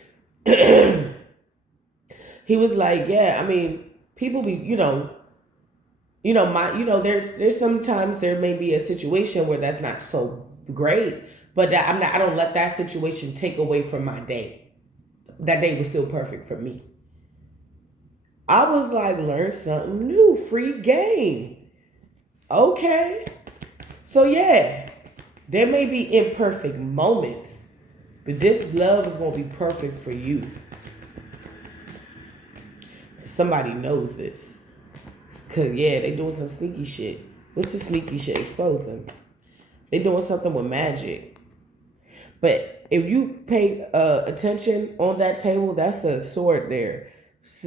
He was like, yeah, I mean, people be, there's sometimes there may be a situation where that's not so great, but I don't let that situation take away from my day. That day was still perfect for me. I was like, learn something new, free game. Okay. So yeah, there may be imperfect moments, but this love is going to be perfect for you. Somebody knows this. Because yeah, they doing some sneaky shit. What's the sneaky shit? Expose them. They doing something with magic. But if you pay attention on that table, that's a sword there.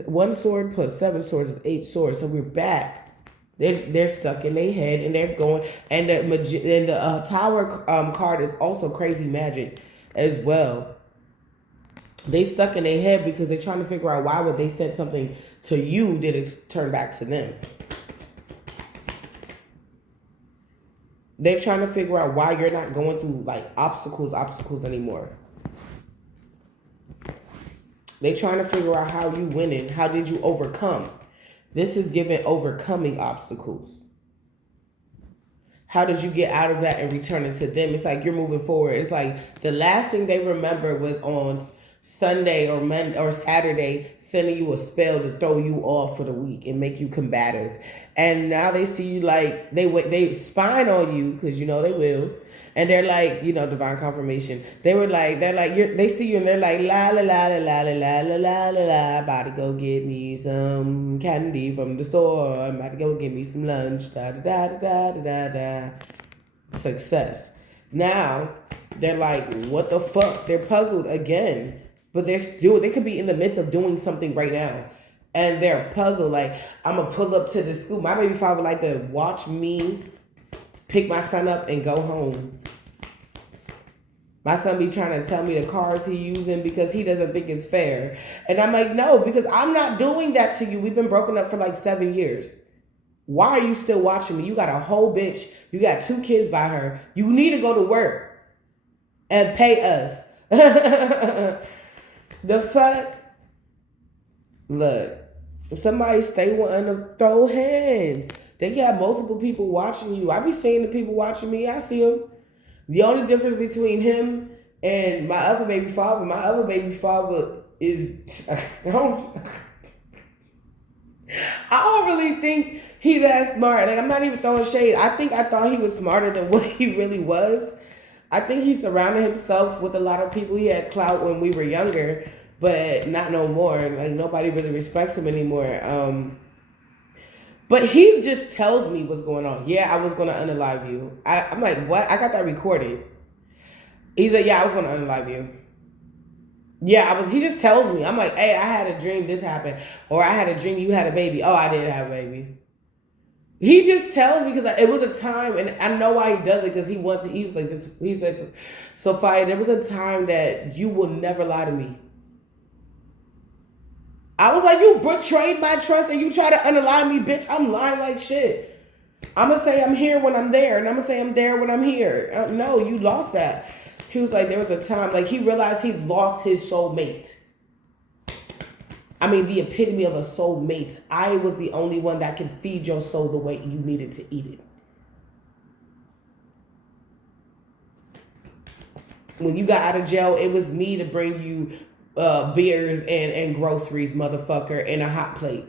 One sword plus 7 swords is 8 swords. So we're back. They're stuck in their head and they're going. And the tower card is also crazy magic as well. They stuck in their head because they're trying to figure out why would they send something to you did it turn back to them. They're trying to figure out why you're not going through like obstacles anymore. They're trying to figure out how you winning. How did you overcome? This is giving overcoming obstacles. How did you get out of that and return it to them? It's like you're moving forward. It's like the last thing they remember was on Sunday or Monday or Saturday sending you a spell to throw you off for the week and make you combative. And now they see you like they spine on you because they will. And they're like, divine confirmation. They see you and they're like, la la la la la la la la la la. About to go get me some candy from the store. I'm about to go get me some lunch. Da da da da da da da. Success. Now they're like, what the fuck? They're puzzled again, but they could be in the midst of doing something right now. And they're puzzled, like, I'm going to pull up to the school. My baby father would like to watch me pick my son up and go home. My son be trying to tell me the cars he using because he doesn't think it's fair. And I'm like, no, because I'm not doing that to you. We've been broken up for like 7 years. Why are you still watching me? You got a whole bitch. You got 2 kids by her. You need to go to work and pay us. The fuck? Look, somebody stay wanting to throw hands. They got multiple people watching you. I be seeing the people watching me. I see them. The only difference between him and my other baby father is I don't really think he that smart. Like, I'm not even throwing shade. I thought he was smarter than what he really was. I think he surrounded himself with a lot of people. He had clout when we were younger, but not no more. Like, nobody really respects him anymore. But he just tells me what's going on. Yeah, I was going to unalive you. I'm like, what? I got that recorded. He's like, yeah, I was going to unalive you. Yeah, I was. He just tells me. I'm like, hey, I had a dream this happened. Or I had a dream you had a baby. Oh, I did have a baby. He just tells me because it was a time, and I know why he does it, because he wants to. He was like this. He said, Sophia, there was a time that you will never lie to me. I was like, you betrayed my trust and you try to unalive me, bitch. I'm lying like shit. I'm going to say I'm here when I'm there, and I'm going to say I'm there when I'm here. No, you lost that. He was like, there was a time, like, he realized he lost his soulmate. I mean, the epitome of a soulmate. I was the only one that could feed your soul the way you needed to eat it. When you got out of jail, it was me to bring you beers and groceries, motherfucker, and a hot plate.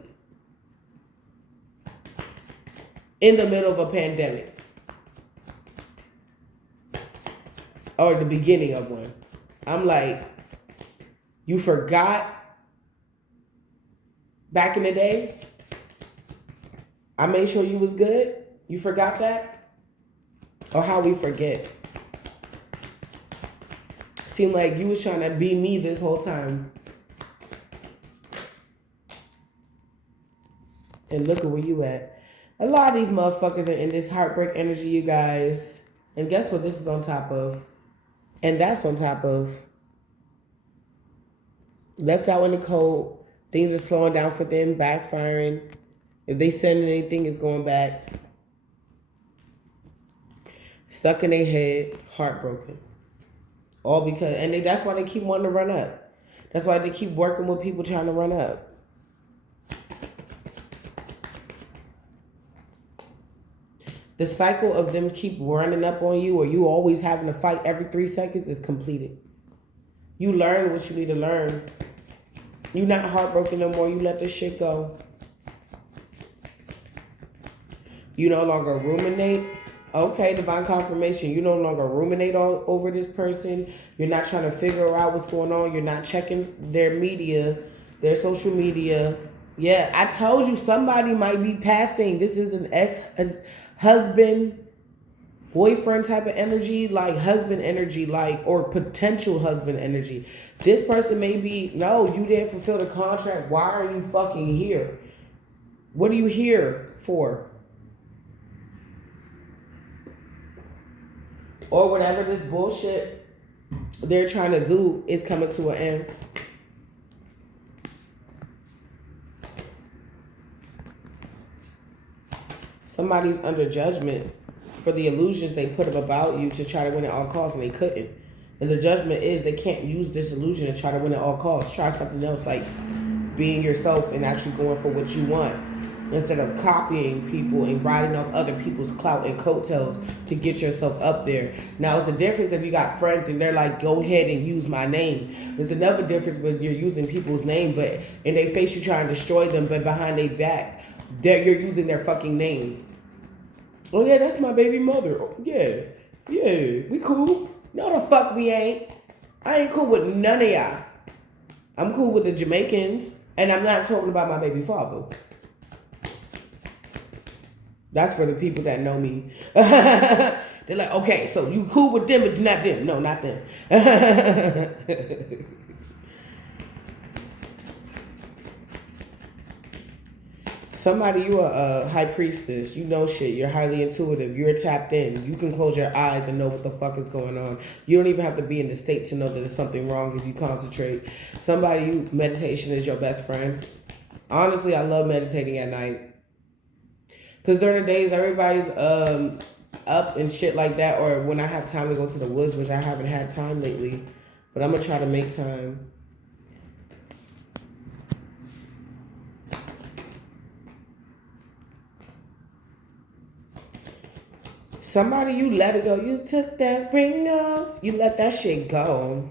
In the middle of a pandemic. Or the beginning of one. I'm like, you forgot back in the day? I made sure you was good? You forgot that? Or how we forget? Seemed like you was trying to be me this whole time. And look at where you at. A lot of these motherfuckers are in this heartbreak energy, you guys. And guess what this is on top of? And that's on top of. Left out in the cold. Things are slowing down for them, backfiring. If they send anything, it's going back. Stuck in their head, heartbroken. All because, and that's why they keep wanting to run up. That's why they keep working with people trying to run up. The cycle of them keep running up on you, or you always having to fight every 3 seconds, is completed. You learn what you need to learn. You're not heartbroken no more. You let this shit go. You no longer ruminate. Okay, divine confirmation. You no longer ruminate over this person. You're not trying to figure out what's going on. You're not checking their media, their social media. Yeah, I told you somebody might be passing. This is an ex-husband, boyfriend type of energy, like husband energy, like, or potential husband energy. This person may be, no, you didn't fulfill the contract. Why are you fucking here? What are you here for? Or whatever this bullshit they're trying to do is coming to an end. Somebody's under judgment for the illusions they put up about you to try to win at all costs, and they couldn't. And the judgment is they can't use this illusion to try to win at all costs. Try something else, like being yourself and actually going for what you want, instead of copying people and riding off other people's clout and coattails to get yourself up there. Now, it's a difference if you got friends and they're like, go ahead and use my name. There's another difference when you're using people's name, but in their face you try and destroy them, but behind their back, you're using their fucking name. Oh yeah, that's my baby mother. Oh, yeah, we cool. No, the fuck we ain't. I ain't cool with none of y'all. I'm cool with the Jamaicans, and I'm not talking about my baby father. That's for the people that know me. They're like, okay, so you cool with them, but not them. No, not them. Somebody, you are a high priestess. You know shit. You're highly intuitive. You're tapped in. You can close your eyes and know what the fuck is going on. You don't even have to be in the state to know that there's something wrong if you concentrate. Somebody, meditation is your best friend. Honestly, I love meditating at night. Because during the days, everybody's up and shit like that. Or when I have time to go to the woods, which I haven't had time lately. But I'm going to try to make time. Somebody, you let it go. You took that ring off. You let that shit go.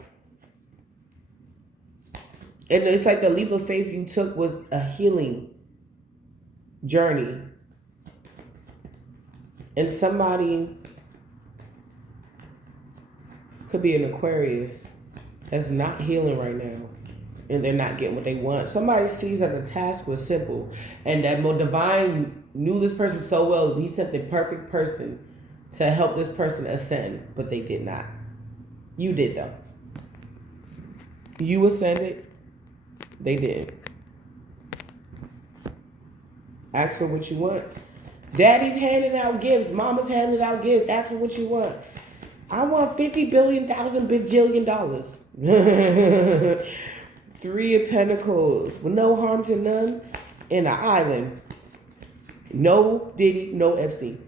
And it's like the leap of faith you took was a healing journey. And somebody could be an Aquarius that's not healing right now. And they're not getting what they want. Somebody sees that the task was simple. And that divine knew this person so well. He sent the perfect person to help this person ascend, but they did not. You did though. You ascended, they didn't. Ask for what you want. Daddy's handing out gifts. Mama's handing out gifts. Ask for what you want. I want $50 billion, bajillion dollars. 3 of Pentacles with no harm to none in an island. No Diddy, no Epstein.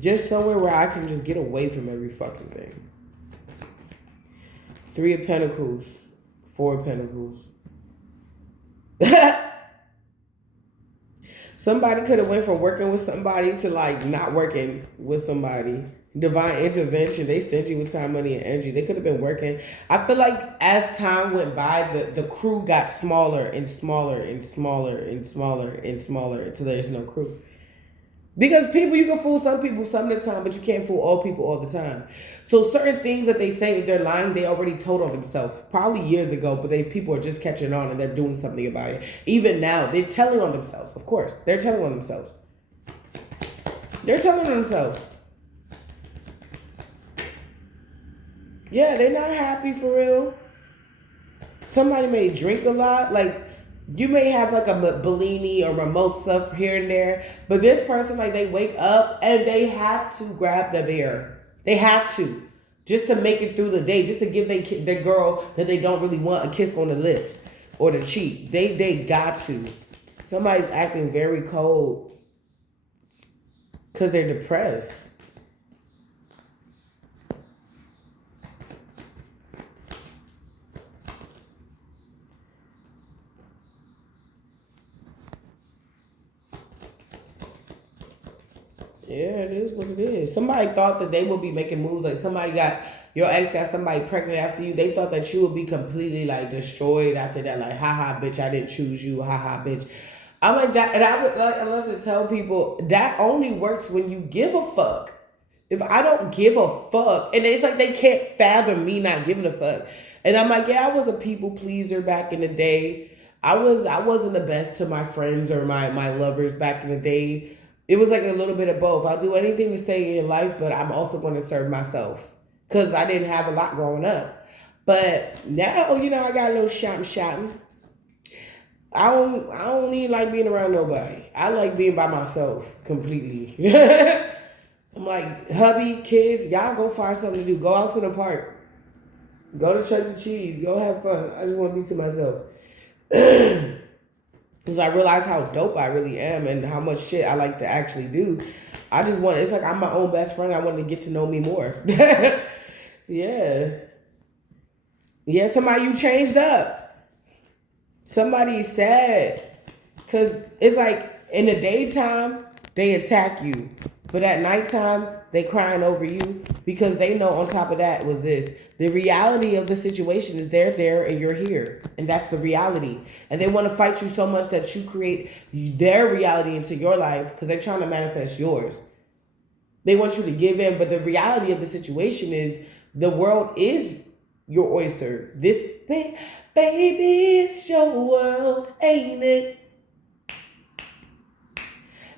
Just somewhere where I can just get away from every fucking thing. 3 of Pentacles, 4 of Pentacles. Somebody could have went from working with somebody to like not working with somebody. Divine intervention. They sent you with time, money, and energy. They could have been working. I feel like as time went by, the crew got smaller and smaller and smaller and smaller and smaller until there's no crew. Because people, you can fool some people some of the time, but you can't fool all people all the time. So certain things that they say, if they're lying, they already told on themselves probably years ago, but people are just catching on and they're doing something about it. Even now, they're telling on themselves. Of course, they're telling on themselves. They're telling on themselves. Yeah, they're not happy for real. Somebody may drink a lot, like you may have like a Bellini or mimosa here and there, but this person, like they wake up and they have to grab the beer. They have to, just to make it through the day, just to give their girl that they don't really want a kiss on the lips or the cheek. They got to. Somebody's acting very cold because they're depressed. Yeah, it is what it is. Somebody thought that they would be making moves. Like your ex got somebody pregnant after you. They thought that you would be completely like destroyed after that. Like, haha, bitch, I didn't choose you. Haha, bitch. I'm like that. And I love to tell people that only works when you give a fuck. If I don't give a fuck, and it's like they can't fathom me not giving a fuck. And I'm like, yeah, I was a people pleaser back in the day. I wasn't the best to my friends or my lovers back in the day. It was like a little bit of both. I'll do anything to stay in your life, but I'm also going to serve myself because I didn't have a lot growing up. But now, I got a little shouting. I don't even like being around nobody. I like being by myself completely. I'm like, hubby, kids, y'all go find something to do. Go out to the park. Go to Chuck E. Cheese. Go have fun. I just want to be to myself. Because I realize how dope I really am and how much shit I like to actually do. It's like I'm my own best friend. I want to get to know me more. Yeah. Yeah, somebody you changed up. Somebody's sad. Because it's like in the daytime, they attack you. But at nighttime, they crying over you because they know on top of that was this. The reality of the situation is they're there and you're here. And that's the reality. And they want to fight you so much that you create their reality into your life because they're trying to manifest yours. They want you to give in. But the reality of the situation is the world is your oyster. This thing, baby, it's your world, ain't it?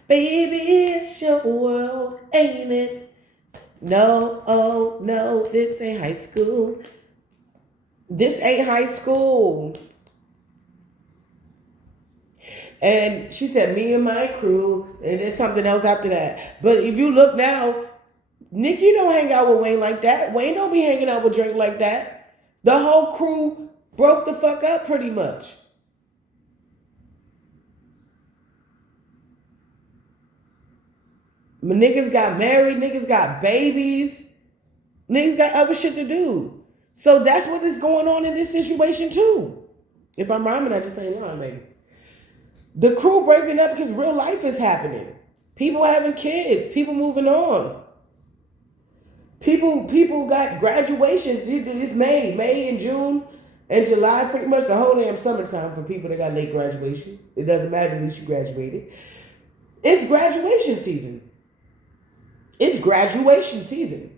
Baby, it's your world, ain't it? No, oh, no, this ain't high school. This ain't high school. And she said, me and my crew, and there's something else after that. But if you look now, Nicki don't hang out with Wayne like that. Wayne don't be hanging out with Drake like that. The whole crew broke the fuck up pretty much. Niggas got married, niggas got babies, niggas got other shit to do. So that's what is going on in this situation too. If I'm rhyming, I just ain't rhyme, baby. The crew breaking up because real life is happening. People having kids, people moving on. People got graduations. It's May and June and July, pretty much the whole damn summertime for people that got late graduations. It doesn't matter, at least you graduated. It's graduation season. It's graduation season.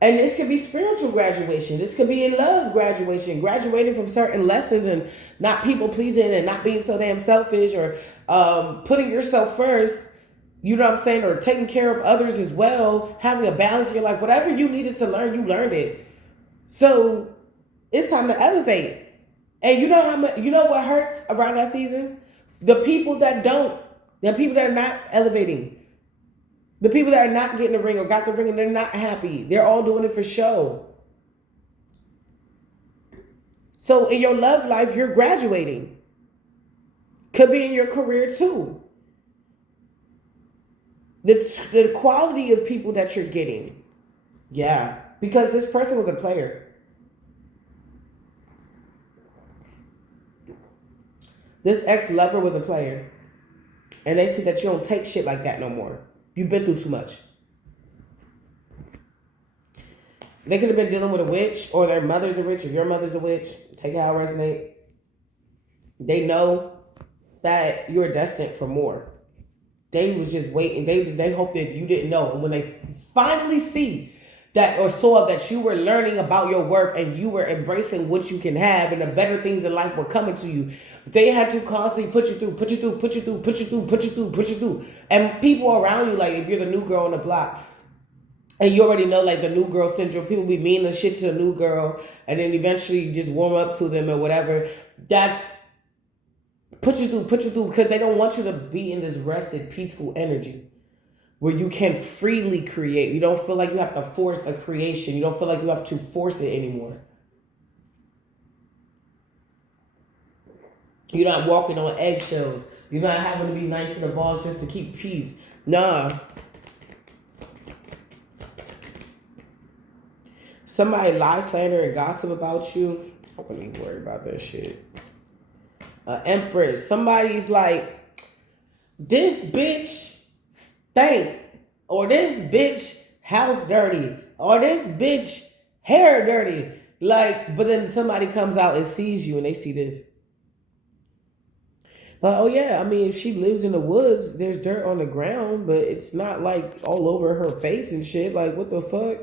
And this could be spiritual graduation. This could be in love graduation, graduating from certain lessons and not people pleasing and not being so damn selfish or putting yourself first. You know what I'm saying? Or taking care of others as well, having a balance in your life. Whatever you needed to learn, you learned it. So it's time to elevate. And you know how much, you know what hurts around that season? The people that don't, the people that are not elevating. The people that are not getting the ring or got the ring and they're not happy. They're all doing it for show. So in your love life, you're graduating. Could be in your career too. The quality of people that you're getting. Yeah. Because this person was a player. This ex-lover was a player. And they see that you don't take shit like that no more. You've been through too much. They could have been dealing with a witch, or their mother's a witch, or your mother's a witch. Take it how it resonates. They know that you're destined for more. They was just waiting. They hope that you didn't know. And when they finally see that or saw that you were learning about your worth and you were embracing what you can have and the better things in life were coming to you, they had to constantly put you through. And people around you, like if you're the new girl on the block, and you already know like the new girl syndrome, people be mean as shit to the new girl, and then eventually you just warm up to them or whatever. That's put you through, because they don't want you to be in this rested, peaceful energy where you can freely create. You don't feel like you have to force a creation. You don't feel like you have to force it anymore. You're not walking on eggshells. You're not having to be nice to the boss just to keep peace. Nah. Somebody lie, slander, and gossip about you. I wouldn't even worry about that shit. Empress. Somebody's like, this bitch stank. Or this bitch house dirty. Or this bitch hair dirty. Like, but then somebody comes out and sees you and they see this. Oh yeah, I mean, if she lives in the woods, there's dirt on the ground, but it's not like all over her face and shit. Like, what the fuck?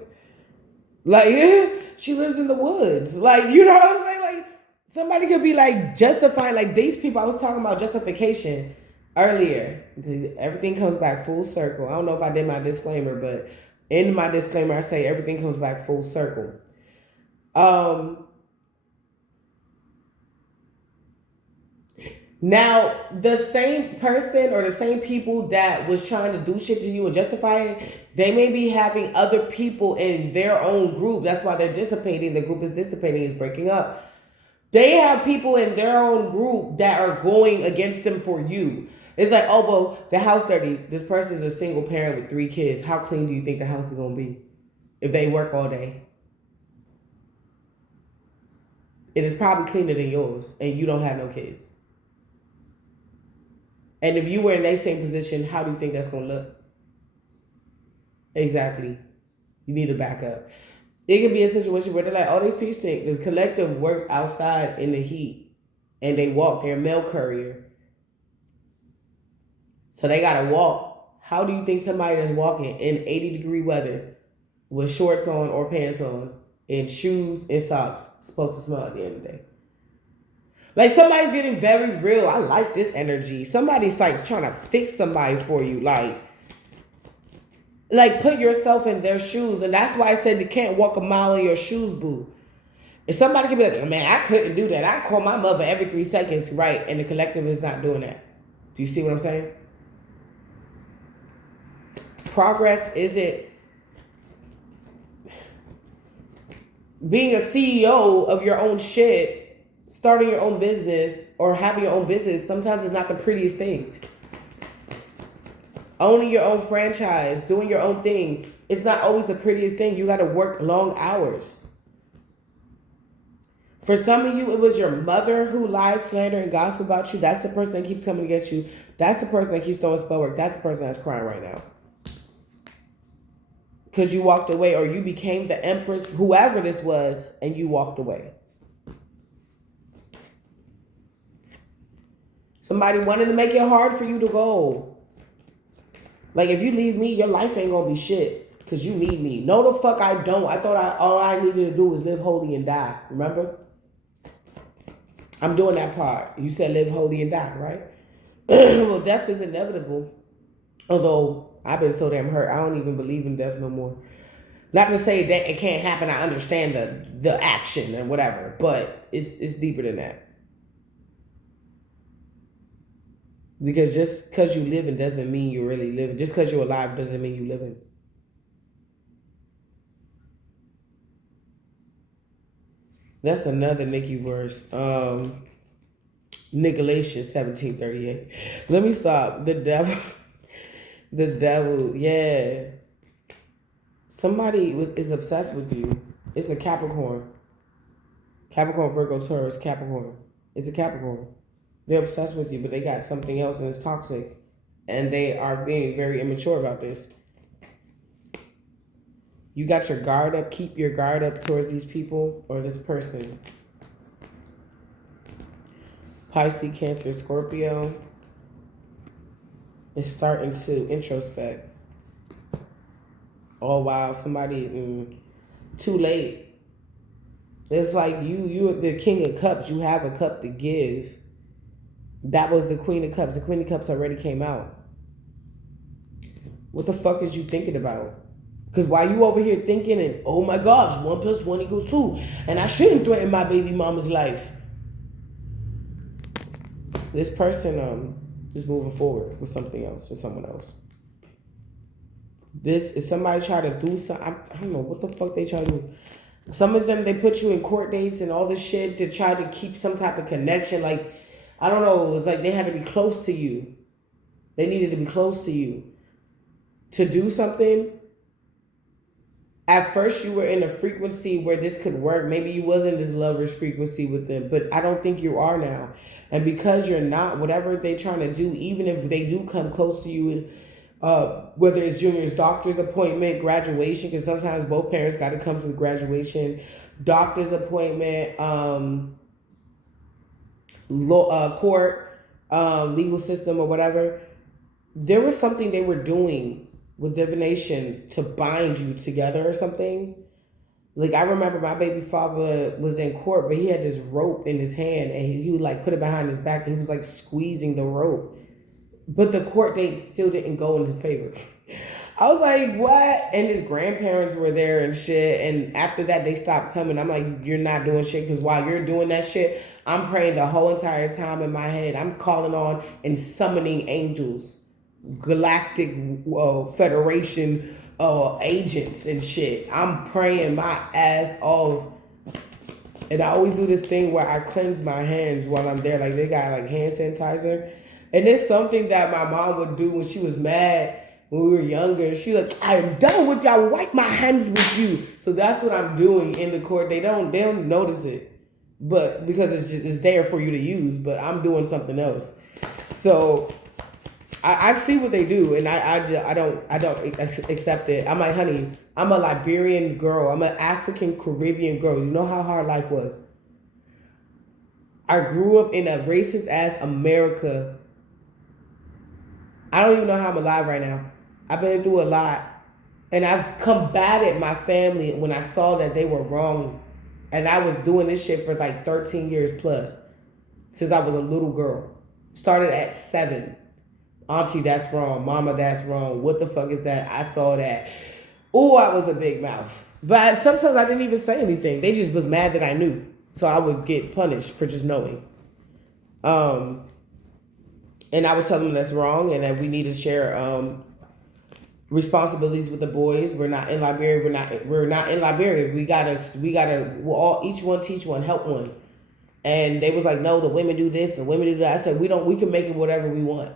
Like, she lives in the woods. Like, you know what I'm saying? Like, somebody could be like justifying, like these people. I was talking about justification earlier. Everything comes back full circle. I don't know if I did my disclaimer, but in my disclaimer, I say everything comes back full circle. Now, the same person or the same people that was trying to do shit to you and justify it, they may be having other people in their own group. That's why they're dissipating. The group is dissipating, is breaking up. They have people in their own group that are going against them for you. It's like, oh, well, the house dirty. This person is a single parent with 3 kids. How clean do you think the house is going to be if they work all day? It is probably cleaner than yours, and you don't have no kids. And if you were in that same position, how do you think that's going to look? Exactly. You need to back up. It could be a situation where they're like, oh, they feet stink. The collective works outside in the heat, and they walk. They're a mail courier. So they got to walk. How do you think somebody that's walking in 80-degree weather with shorts on or pants on and shoes and socks is supposed to smell at the end of the day? Like, somebody's getting very real. I like this energy. Somebody's like trying to fix somebody for you. Like, Like, put yourself in their shoes. And that's why I said you can't walk a mile in your shoes, boo. If somebody can be like, man, I couldn't do that. I call my mother every 3 seconds, right? And the collective is not doing that. Do you see what I'm saying? Progress isn't being a CEO of your own shit, starting your own business, or having your own business. Sometimes it's not the prettiest thing. Owning your own franchise, doing your own thing, it's not always the prettiest thing. You got to work long hours. For some of you, it was your mother who lied, slander, and gossip about you. That's the person that keeps coming against you. That's the person that keeps throwing spell work. That's the person that's crying right now. Because you walked away, or you became the empress, whoever this was, and you walked away. Somebody wanted to make it hard for you to go. Like, if you leave me, your life ain't gonna be shit. Because you need me. No, the fuck I don't. I thought all I needed to do was live holy and die. Remember? I'm doing that part. You said live holy and die, right? Well, death is inevitable. Although I've been so damn hurt, I don't even believe in death no more. Not to say that it can't happen. I understand the action and whatever, but it's deeper than that. Because just because you living doesn't mean you're really living. Just because you're alive doesn't mean you're living. That's another Nikki verse. Nicolaitus 1738. Let me stop. The devil, yeah. Somebody is obsessed with you. It's a Capricorn. Capricorn, Virgo, Taurus, Capricorn. It's a Capricorn. They're obsessed with you, but they got something else and it's toxic. And they are being very immature about this. You got your guard up. Keep your guard up towards these people or this person. Pisces, Cancer, Scorpio is starting to introspect. Oh, wow. Somebody, too late. It's like you're the King of Cups. You have a cup to give. That was the Queen of Cups. The Queen of Cups already came out. What the fuck is you thinking about? Because while you over here thinking and, oh my gosh, 1 + 1 = 2, and I shouldn't threaten my baby mama's life. This person is moving forward with something else or someone else. This is somebody try to do something. I don't know what the fuck they try to do. Some of them, they put you in court dates and all this shit to try to keep some type of connection. Like, I don't know. It's like they had to be close to you. They needed to be close to you to do something. At first, you were in a frequency where this could work. Maybe you was in this lover's frequency with them, but I don't think you are now. And because you're not, whatever they're trying to do, even if they do come close to you, whether it's junior's doctor's appointment, graduation, because sometimes both parents got to come to the graduation, doctor's appointment, court, legal system or whatever. There was something they were doing with divination to bind you together or something. Like, I remember my baby father was in court, but he had this rope in his hand and he would like put it behind his back and he was like squeezing the rope. But the court date still didn't go in his favor. I was like, what? And his grandparents were there and shit. And after that, they stopped coming. I'm like, you're not doing shit. Because while you're doing that shit, I'm praying the whole entire time in my head. I'm calling on and summoning angels, galactic federation agents and shit. I'm praying my ass off. And I always do this thing where I cleanse my hands while I'm there. Like, they got like hand sanitizer. And it's something that my mom would do when she was mad when we were younger. She like, I am done with y'all. Wipe my hands with you. So that's what I'm doing in the court. They don't notice it, but because it's there for you to use. But I'm doing something else. So I see what they do, and I don't accept it. I'm like, honey, I'm a Liberian girl. I'm an African Caribbean girl. You know how hard life was. I grew up in a racist ass America. I don't even know how I'm alive right now. I've been through a lot. And I've combated my family when I saw that they were wrong. And I was doing this shit for like 13 years plus. Since I was a little girl. Started at 7. Auntie, that's wrong. Mama, that's wrong. What the fuck is that? I saw that. Oh, I was a big mouth. But sometimes I didn't even say anything. They just was mad that I knew. So I would get punished for just knowing. And I would tell them that's wrong and that we need to share responsibilities with the boys. We're not in Liberia. We're not in Liberia. We gotta we'll all each one teach one, help one. And they was like, no, the women do this, the women do that. I said, we can make it whatever we want.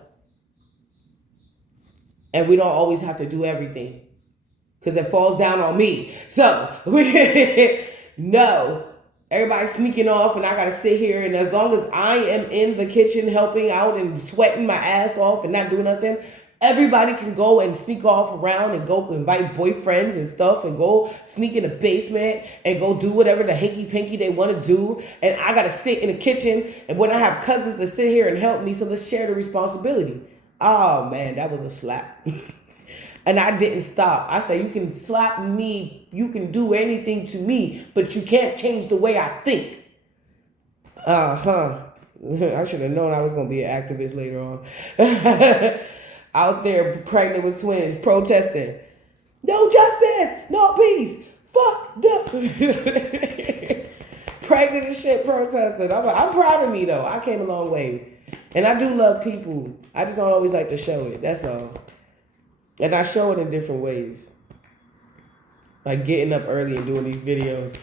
And we don't always have to do everything. Because it falls down on me. So no. Everybody's sneaking off and I gotta sit here, and as long as I am in the kitchen helping out and sweating my ass off and not doing nothing, everybody can go and sneak off around and go invite boyfriends and stuff and go sneak in the basement and go do whatever the hinky pinky they want to do. And I got to sit in the kitchen. And when I have cousins to sit here and help me, so let's share the responsibility. Oh man, that was a slap. And I didn't stop. I said, you can slap me, you can do anything to me, but you can't change the way I think. I should have known I was going to be an activist later on. Out there pregnant with twins, protesting. No justice, no peace, fuck the... Pregnant as shit, protesting. I'm proud of me, though. I came a long way. And I do love people. I just don't always like to show it. That's all. And I show it in different ways. Like getting up early and doing these videos.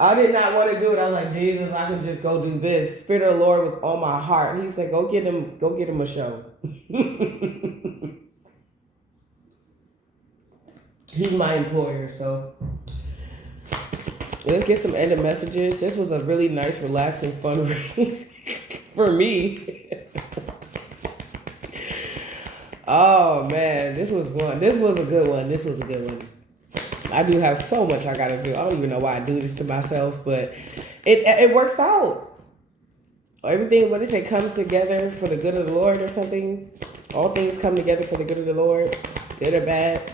I did not want to do it. I was like, Jesus, I can just go do this. Spirit of the Lord was on my heart. He said, go get him a show. He's my employer, so let's get some end of messages. This was a really nice, relaxing, fun read for me. Oh man, this was one. This was a good one. This was a good one. I do have so much I gotta do. I don't even know why I do this to myself, but it works out. Everything, what they say, comes together for the good of the Lord or something. All things come together for the good of the Lord, good or bad.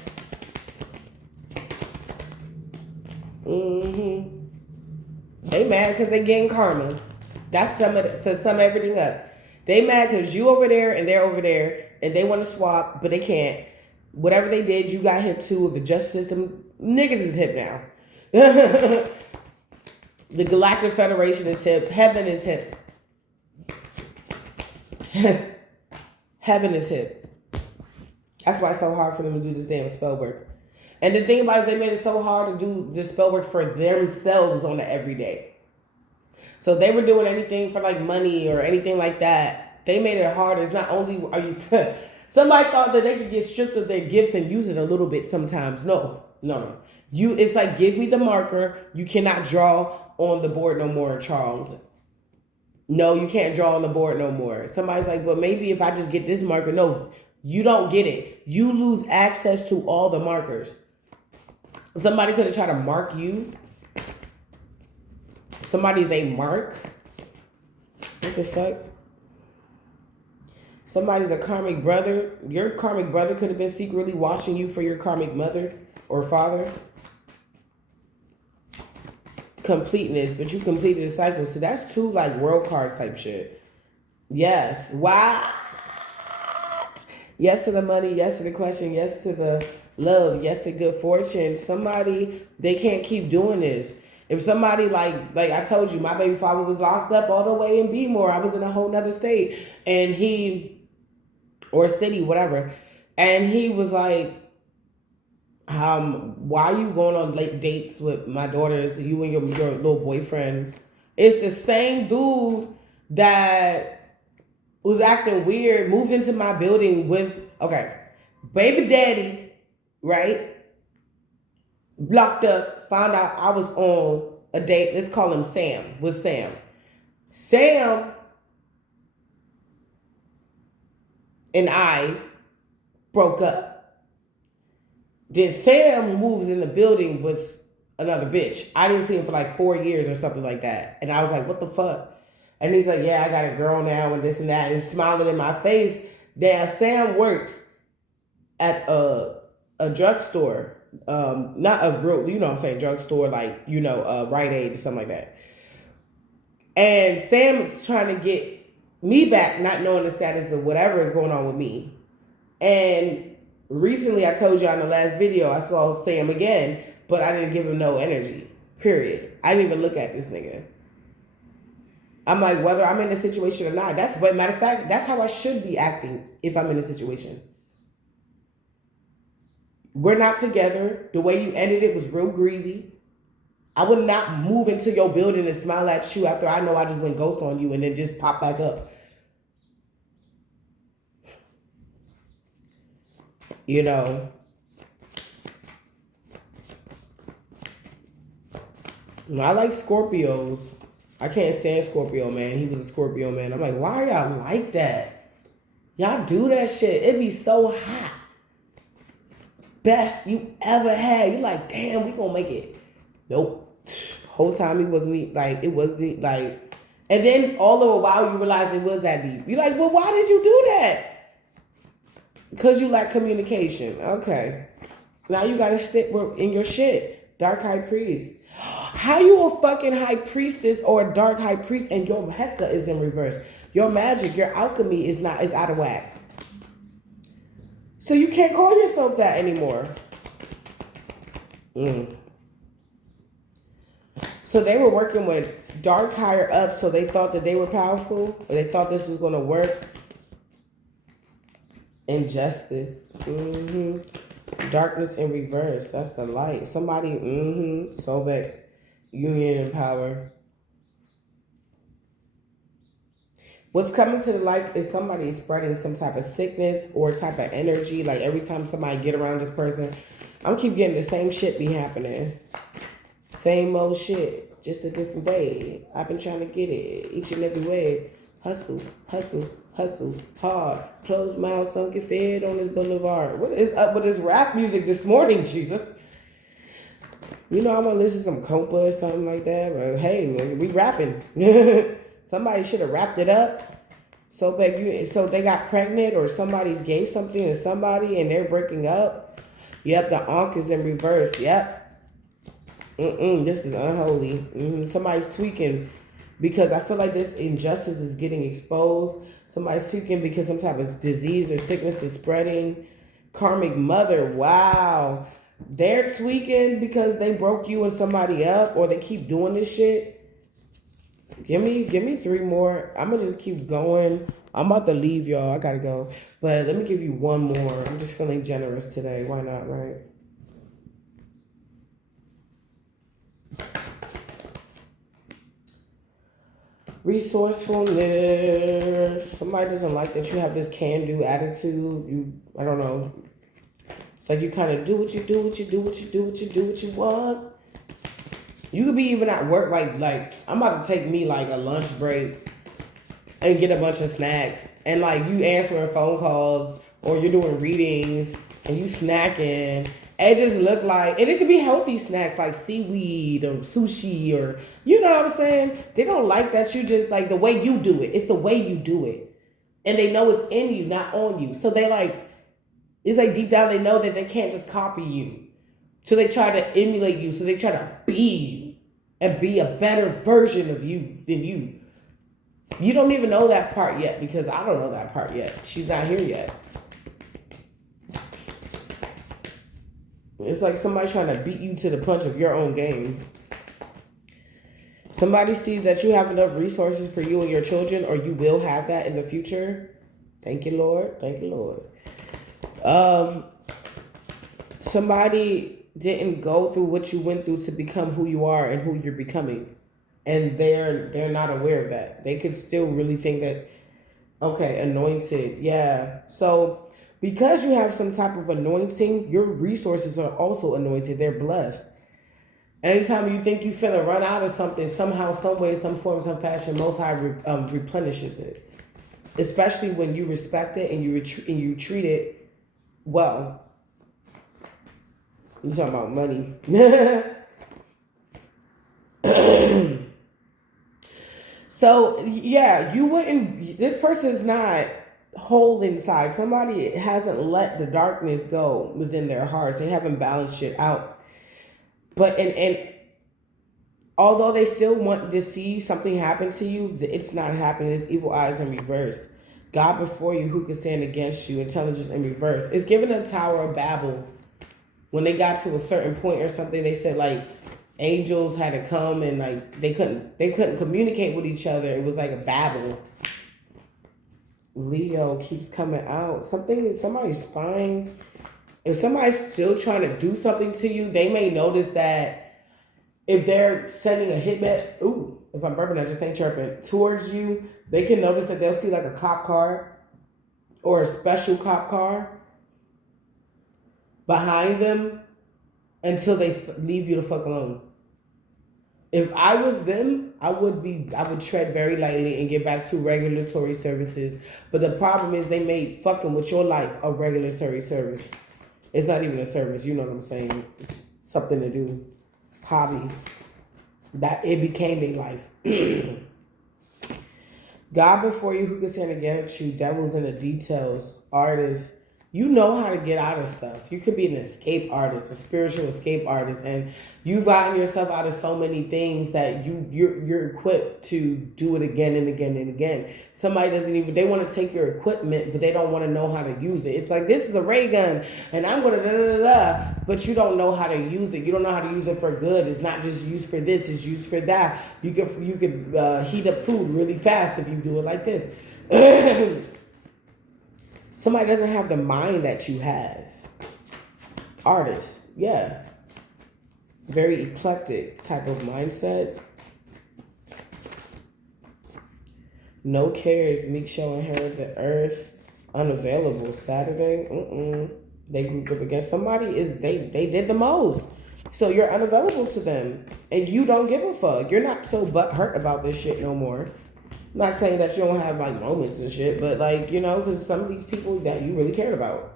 They mad because they getting karma. That's to sum everything up. They mad because you over there and they're over there. And they want to swap, but they can't. Whatever they did, you got hip too. The justice system, niggas is hip now. The Galactic Federation is hip. Heaven is hip. Heaven is hip. That's why it's so hard for them to do this damn spell work. And the thing about it is they made it so hard to do this spell work for themselves on the everyday. So they were doing anything for like money or anything like that. They made it hard. It's not only are you... Somebody thought that they could get stripped of their gifts and use it a little bit sometimes. No. It's like, give me the marker. You cannot draw on the board no more, Charles. No, you can't draw on the board no more. Somebody's like, but maybe if I just get this marker. No, you don't get it. You lose access to all the markers. Somebody could have tried to mark you. Somebody's a mark. What the fuck? Somebody's a karmic brother. Your karmic brother could have been secretly watching you for your karmic mother or father. Completeness, but you completed a cycle. So that's two like world cards type shit. Yes. What? Yes to the money. Yes to the question. Yes to the love. Yes to good fortune. Somebody, they can't keep doing this. If somebody like I told you, my baby father was locked up all the way in Bmore. I was in a whole nother state. And or city, whatever. And he was like, why are you going on late dates with my daughters, you and your little boyfriend? It's the same dude that was acting weird, moved into my building with, baby daddy, right? Locked up, found out I was on a date, let's call him Sam, with Sam. Sam and I broke up. Then Sam moves in the building with another bitch. I didn't see him for like 4 years or something like that. And I was like, what the fuck? And he's like, yeah, I got a girl now and this and that. And smiling in my face. Now Sam works at a drugstore. Not a real, you know what I'm saying, drugstore, like, Rite Aid or something like that. And Sam is trying to get me back, not knowing the status of whatever is going on with me. And recently, I told you on the last video, I saw Sam again, but I didn't give him no energy. Period. I didn't even look at this nigga. I'm like, whether I'm in a situation or not. That's what, matter of fact, that's how I should be acting if I'm in a situation. We're not together. The way you ended it was real greasy. I would not move into your building and smile at you after I know I just went ghost on you and then just pop back up. You know. I like Scorpios. I can't stand Scorpio, man. He was a Scorpio, man. I'm like, why are y'all like that? Y'all do that shit. It be so hot. Best you ever had. You like, damn, we gonna make it. Nope. Whole time he wasn't like, it wasn't like, and then all of a while you realize it was that deep. You're like, well, why did you do that? Because you lack communication. Okay. Now you gotta stick in your shit. Dark High Priest. How you a fucking high priestess or a dark high priest and your Hecka is in reverse? Your magic, your alchemy is out of whack. So you can't call yourself that anymore. So they were working with dark higher up, so they thought that they were powerful, or they thought this was going to work. Injustice. Darkness in reverse. That's the light. Somebody, Soviet union and power. What's coming to the light is somebody spreading some type of sickness or type of energy. Like every time somebody get around this person, I'm keep getting the same shit be happening. Same old shit, just a different way. I've been trying to get it each and every way. Hustle, hustle, hustle, hard. Closed mouths don't get fed on this boulevard. What is up with this rap music this morning, Jesus? You know, I want to listen to some Copa or something like that. But hey, we rapping. Somebody should have wrapped it up. So they got pregnant or somebody's gave something to somebody and they're breaking up. Yep, the Ankh is in reverse. Yep. This is unholy. Somebody's tweaking because I feel like this injustice is getting exposed. Somebody's tweaking because some type of disease or sickness is spreading. Karmic mother, wow. They're tweaking because they broke you and somebody up or they keep doing this shit. Give me 3 more. I'm going to just keep going. I'm about to leave, y'all. I got to go. But let me give you 1 more. I'm just feeling generous today. Why not, right? Resourcefulness. Somebody doesn't like that you have this can-do attitude. I don't know. It's like you kind of do what you want. You could be even at work, like I'm about to take me like a lunch break and get a bunch of snacks. And like you answering phone calls or you're doing readings and you snacking. It just look like, and it could be healthy snacks like seaweed or sushi or, you know what I'm saying? They don't like that you just like the way you do it. It's the way you do it. And they know it's in you, not on you. So they like, it's like deep down they know that they can't just copy you. So they try to emulate you. So they try to be you and be a better version of you than you. You don't even know that part yet because I don't know that part yet. She's not here yet. It's like somebody trying to beat you to the punch of your own game. Somebody sees that you have enough resources for you and your children, or you will have that in the future. Thank you, Lord. Thank you, Lord. Somebody didn't go through what you went through to become who you are and who you're becoming. And they're not aware of that. They could still really think that, okay, anointed. Yeah. So because you have some type of anointing, your resources are also anointed. They're blessed. Anytime you think you finna run out of something, somehow, some way, some form, some fashion, Most High replenishes it. Especially when you respect it and you treat it well. You're talking about money. So, yeah, you wouldn't, this person's not whole inside. Somebody hasn't let the darkness go within their hearts. They haven't balanced shit out. But, and although they still want to see something happen to you, it's not happening. It's evil eyes in reverse. God before you, who can stand against you? Intelligence in reverse. It's giving the Tower of Babel. When they got to a certain point or something, they said like angels had to come and like they couldn't communicate with each other. It was like a babel. Leo keeps coming out. Somebody's spying. If somebody's still trying to do something to you, they may notice that if they're sending a hitman, if I'm burping, I just ain't chirping, towards you, they can notice that they'll see like a cop car or a special cop car behind them until they leave you the fuck alone. If I was them, I would tread very lightly and get back to regulatory services. But the problem is they made fucking with your life a regulatory service. It's not even a service, you know what I'm saying? Something to do. Hobby. That it became their life. God before you, who can stand against you? Devils in the details. Artists. You know how to get out of stuff. You could be an escape artist, a spiritual escape artist, and you've gotten yourself out of so many things that you're equipped to do it again and again and again. Somebody they want to take your equipment, but they don't want to know how to use it. It's like, this is a ray gun, and I'm gonna da da da da, but you don't know how to use it. You don't know how to use it for good. It's not just used for this; it's used for that. You could heat up food really fast if you do it like this. Somebody doesn't have the mind that you have. Artist, yeah. Very eclectic type of mindset. No cares. Meek shall inherit the earth. Unavailable. Saturday. They grouped up against somebody. They did the most. So you're unavailable to them. And you don't give a fuck. You're not so butthurt about this shit no more. I'm not saying that you don't have like moments and shit, but like, you know, because some of these people that you really cared about.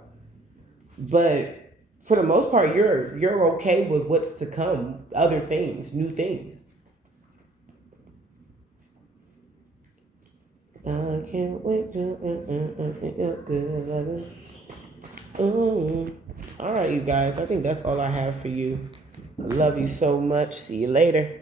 But for the most part, you're okay with what's to come, other things, new things. I can't wait to good. All right, you guys. I think that's all I have for you. I love you so much. See you later.